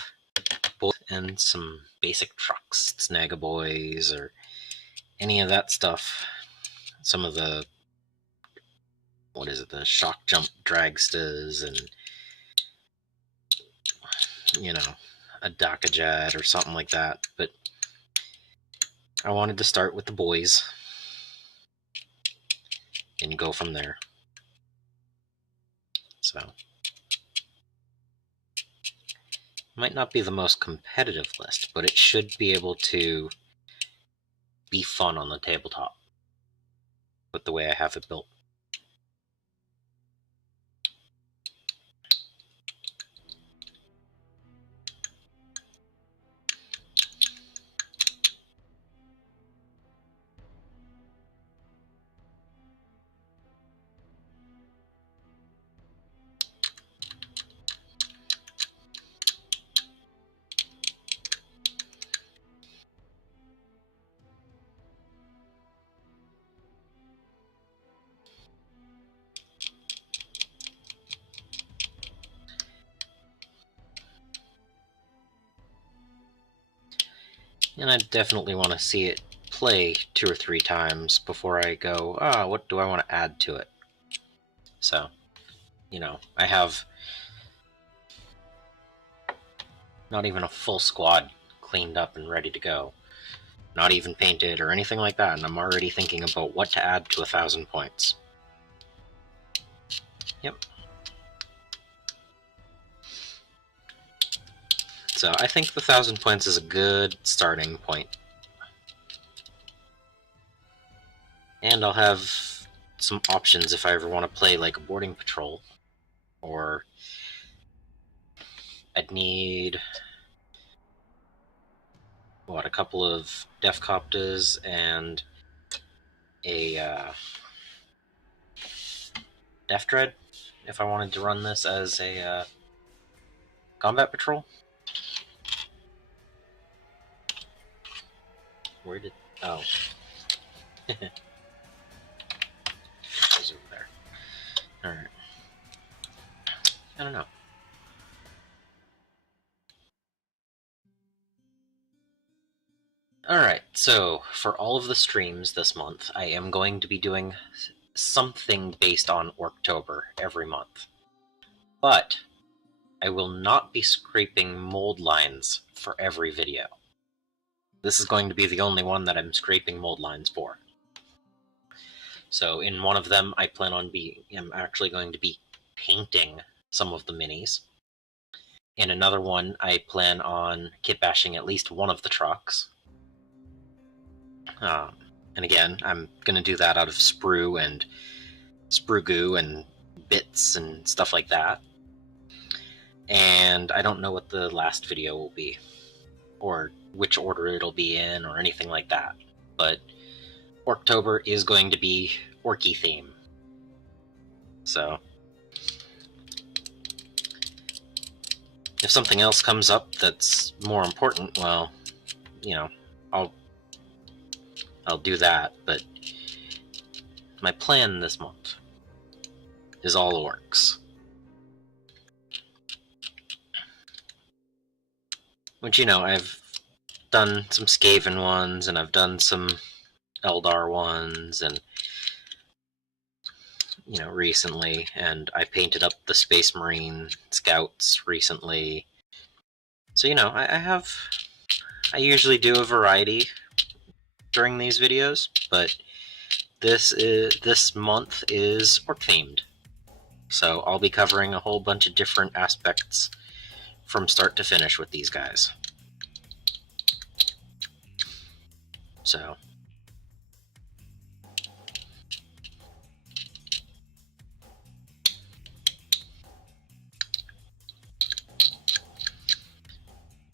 boys and some basic trucks, Snagaboys, or any of that stuff. Some of the, the shock jump dragstas and, a Dakajet or something like that. But I wanted to start with the boys and go from there. So, might not be the most competitive list, but it should be able to be fun on the tabletop with the way I have it built. And I definitely want to see it play 2 or 3 times before I go, what do I want to add to it? So, I have not even a full squad cleaned up and ready to go. Not even painted or anything like that, and I'm already thinking about what to add to 1,000 points. Yep. So I think the 1,000 points is a good starting point. And I'll have some options if I ever want to play like a boarding patrol, or I'd need a couple of Def Coptas and a Def Dread if I wanted to run this as a combat patrol. Where did... oh. It was over there. Alright. I don't know. Alright, so for all of the streams this month, I am going to be doing something based on Orktober every month. But I will not be scraping mold lines for every video. This is going to be the only one that I'm scraping mold lines for. So in one of them, I plan on I'm actually going to be painting some of the minis. In another one, I plan on kit bashing at least one of the trucks. And again, I'm going to do that out of sprue and sprue goo and bits and stuff like that. And I don't know what the last video will be, or which order it'll be in, or anything like that. But Orktober is going to be Orky theme. So if something else comes up that's more important, well, you know, I'll do that. But my plan this month is all Orks. Which, you know, I've done some Skaven ones, and I've done some Eldar ones, and, you know, recently, and I painted up the Space Marine Scouts recently. So, you know, I usually do a variety during these videos, but this month is Orc themed. So I'll be covering a whole bunch of different aspects from start to finish with these guys. So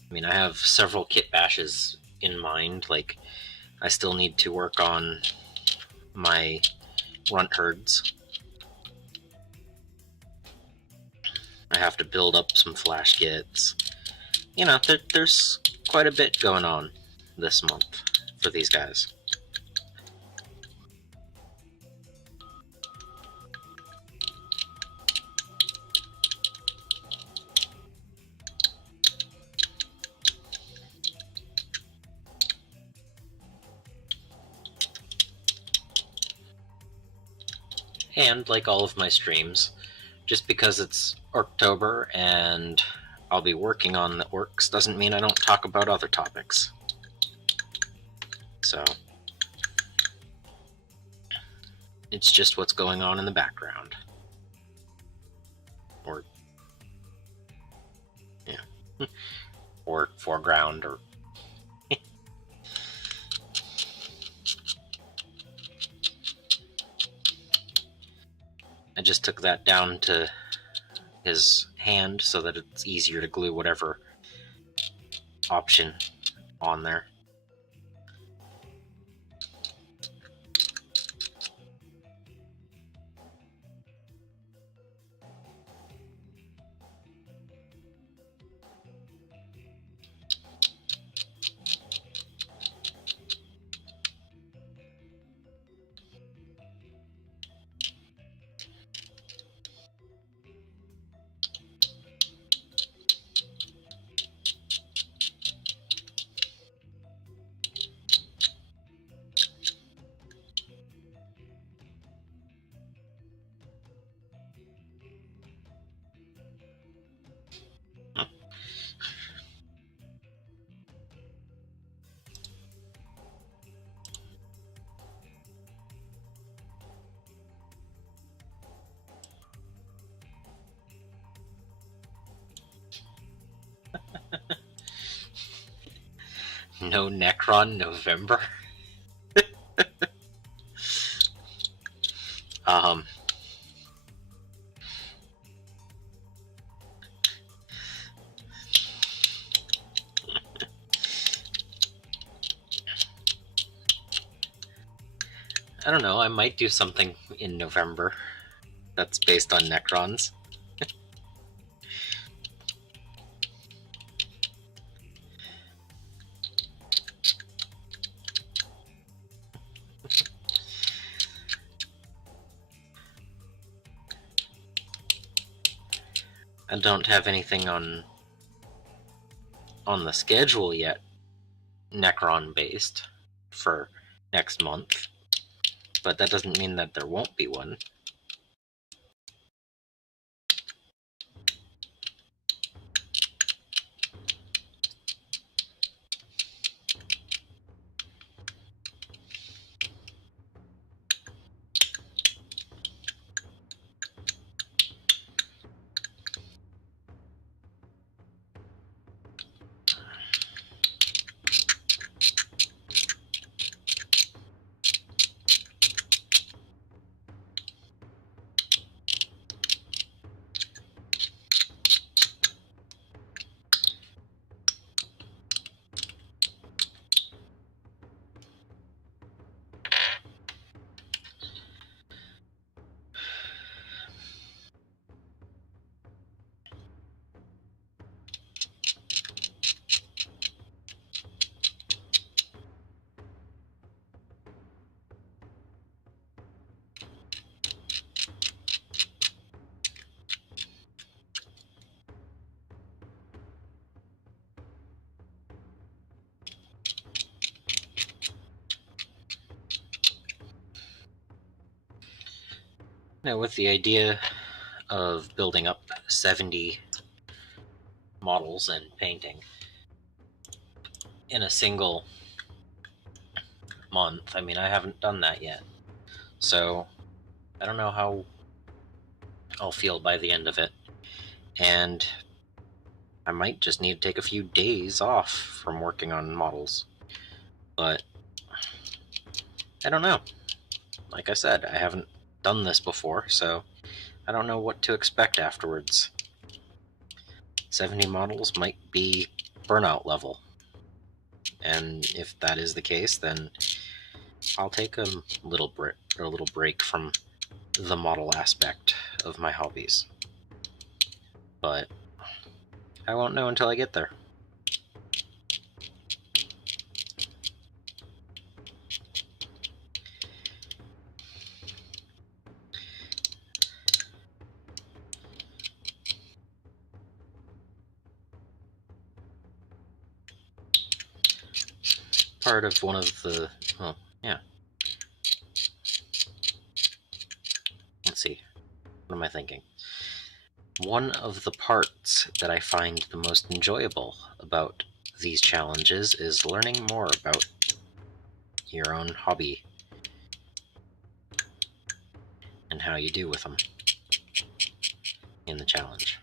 I mean, I have several kit bashes in mind. Like, I still need to work on my runt herds. I have to build up some flash kits. You know, there's quite a bit going on this month for these guys. And like all of my streams, just because it's Orktober and I'll be working on the orcs doesn't mean I don't talk about other topics. So it's just what's going on in the background. Or, yeah, or foreground, or I just took that down to his hand so that it's easier to glue whatever option on there. No Necron November? Um, I don't know, I might do something in November that's based on Necrons. I don't have anything on the schedule yet, Necron based, for next month, but that doesn't mean that there won't be one. Now, with the idea of building up 70 models and painting in a single month, I mean, I haven't done that yet, so I don't know how I'll feel by the end of it, and I might just need to take a few days off from working on models, but I don't know. Like I said, I haven't done this before, so I don't know what to expect afterwards. 70 models might be burnout level, and if that is the case, then I'll take a little break from the model aspect of my hobbies. But I won't know until I get there. Part of one of the, well, yeah. Let's see. What am I thinking? One of the parts that I find the most enjoyable about these challenges is learning more about your own hobby and how you do with them in the challenge.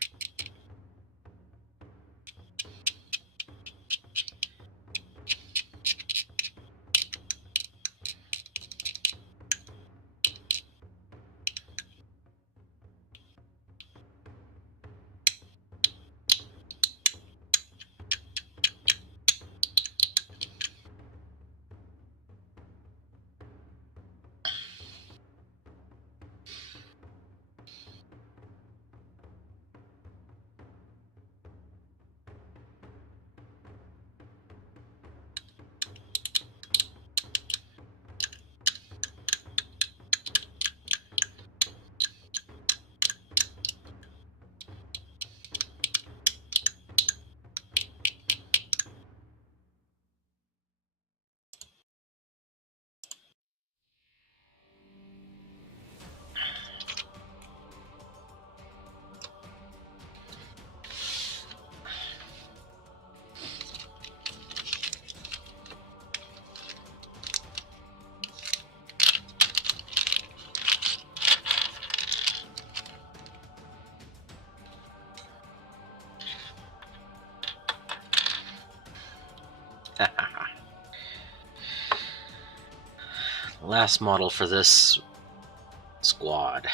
Last model for this squad.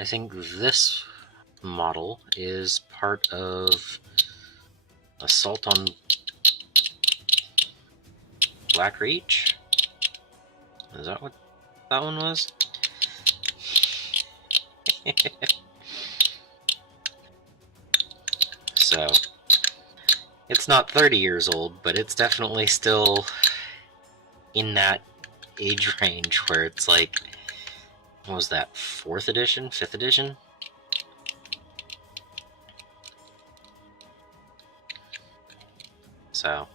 I think this model is part of Assault on Black Reach? Is that what that one was? So, it's not 30 years old, but it's definitely still in that age range where it's like, what was that, 4th edition, 5th edition? So,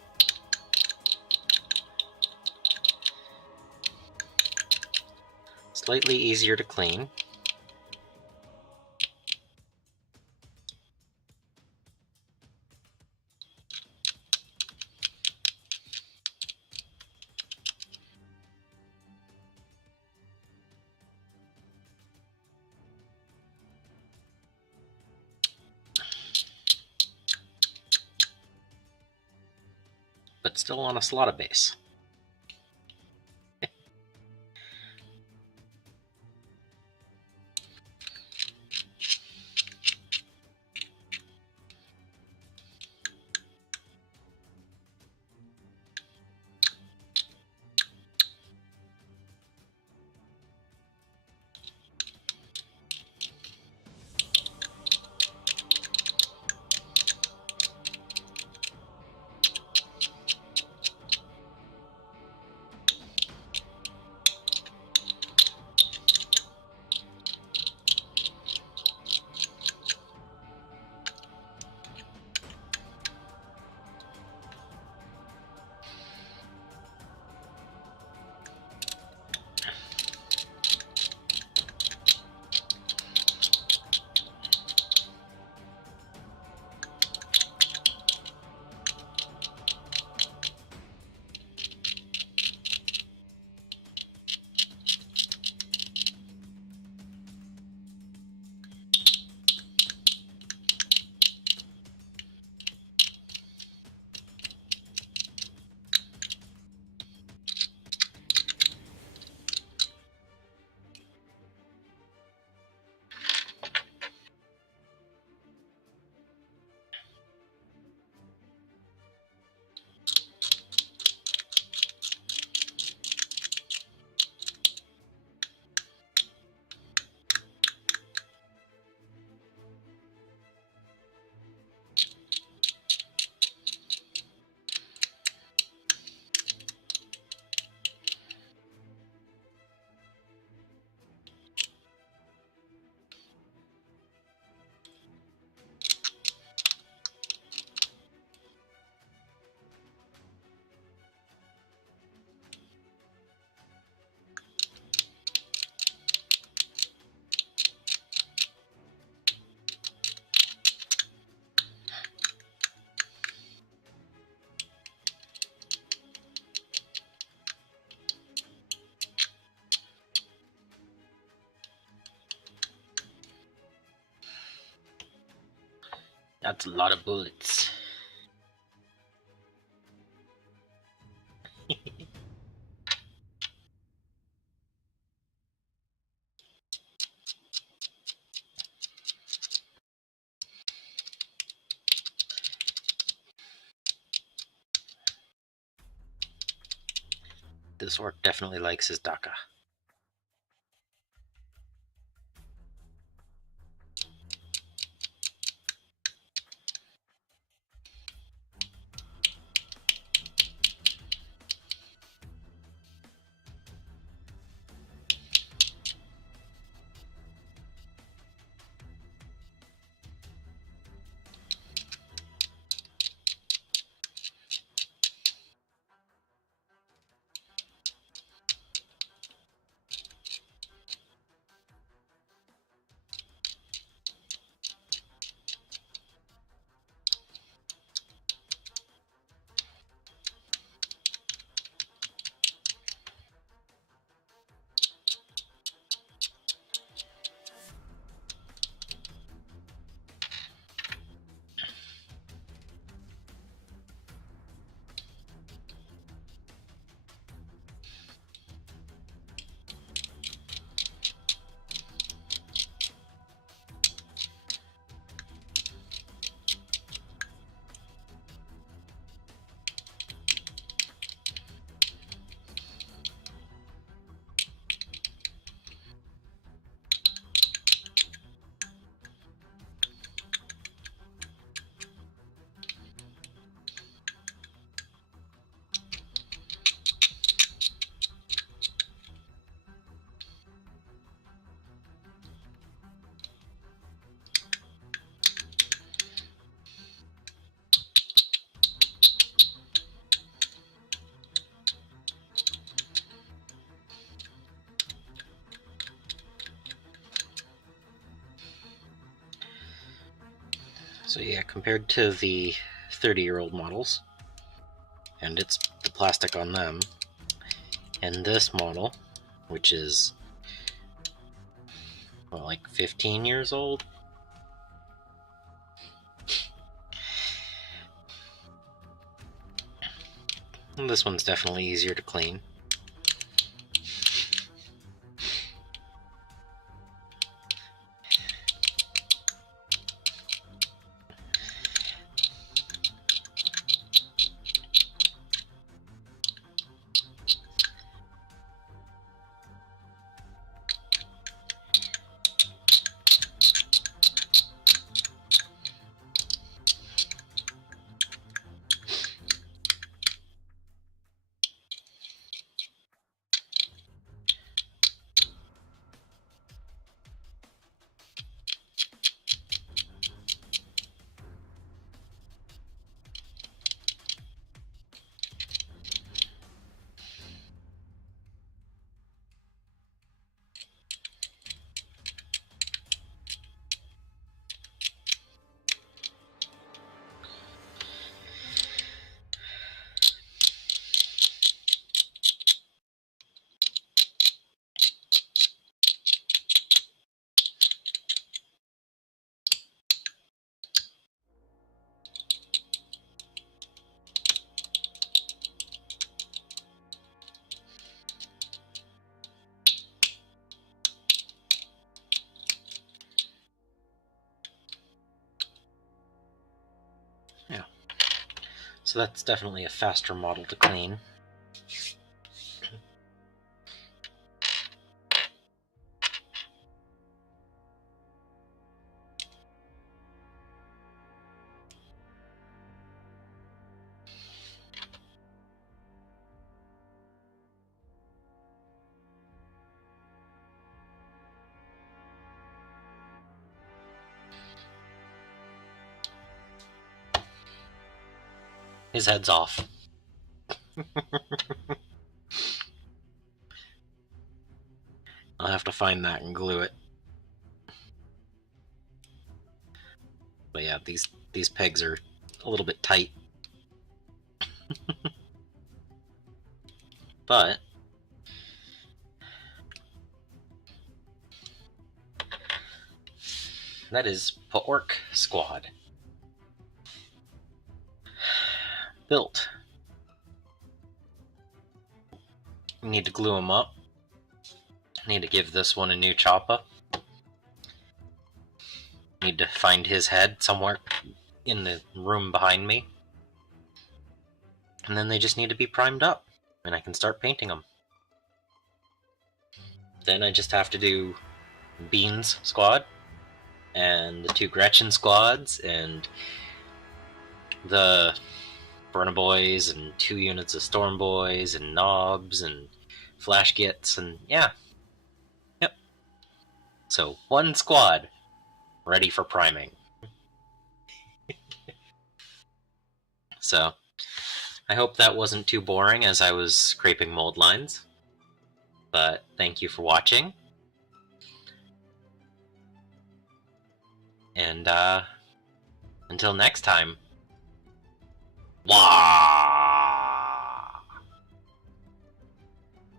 slightly easier to clean. But still on a slotted base. That's a lot of bullets. This orc definitely likes his Daka. So yeah, compared to the 30-year-old models, and it's the plastic on them, and this model, which is, well, like 15 years old. And this one's definitely easier to clean. Yeah. So that's definitely a faster model to clean. His head's off. I'll have to find that and glue it. But yeah, these pegs are a little bit tight. But that is Ork Squad. Built. We need to glue them up. Need to give this one a new choppa. Need to find his head somewhere in the room behind me. And then they just need to be primed up, and I can start painting them. Then I just have to do Beans Squad, and the 2 Gretchen squads, and the Burna Boys, and 2 units of Storm Boys, and Knobs, and Flash Gits, and yeah. Yep. So, 1 squad, ready for priming. So, I hope that wasn't too boring as I was scraping mold lines. But thank you for watching. And until next time. Wow!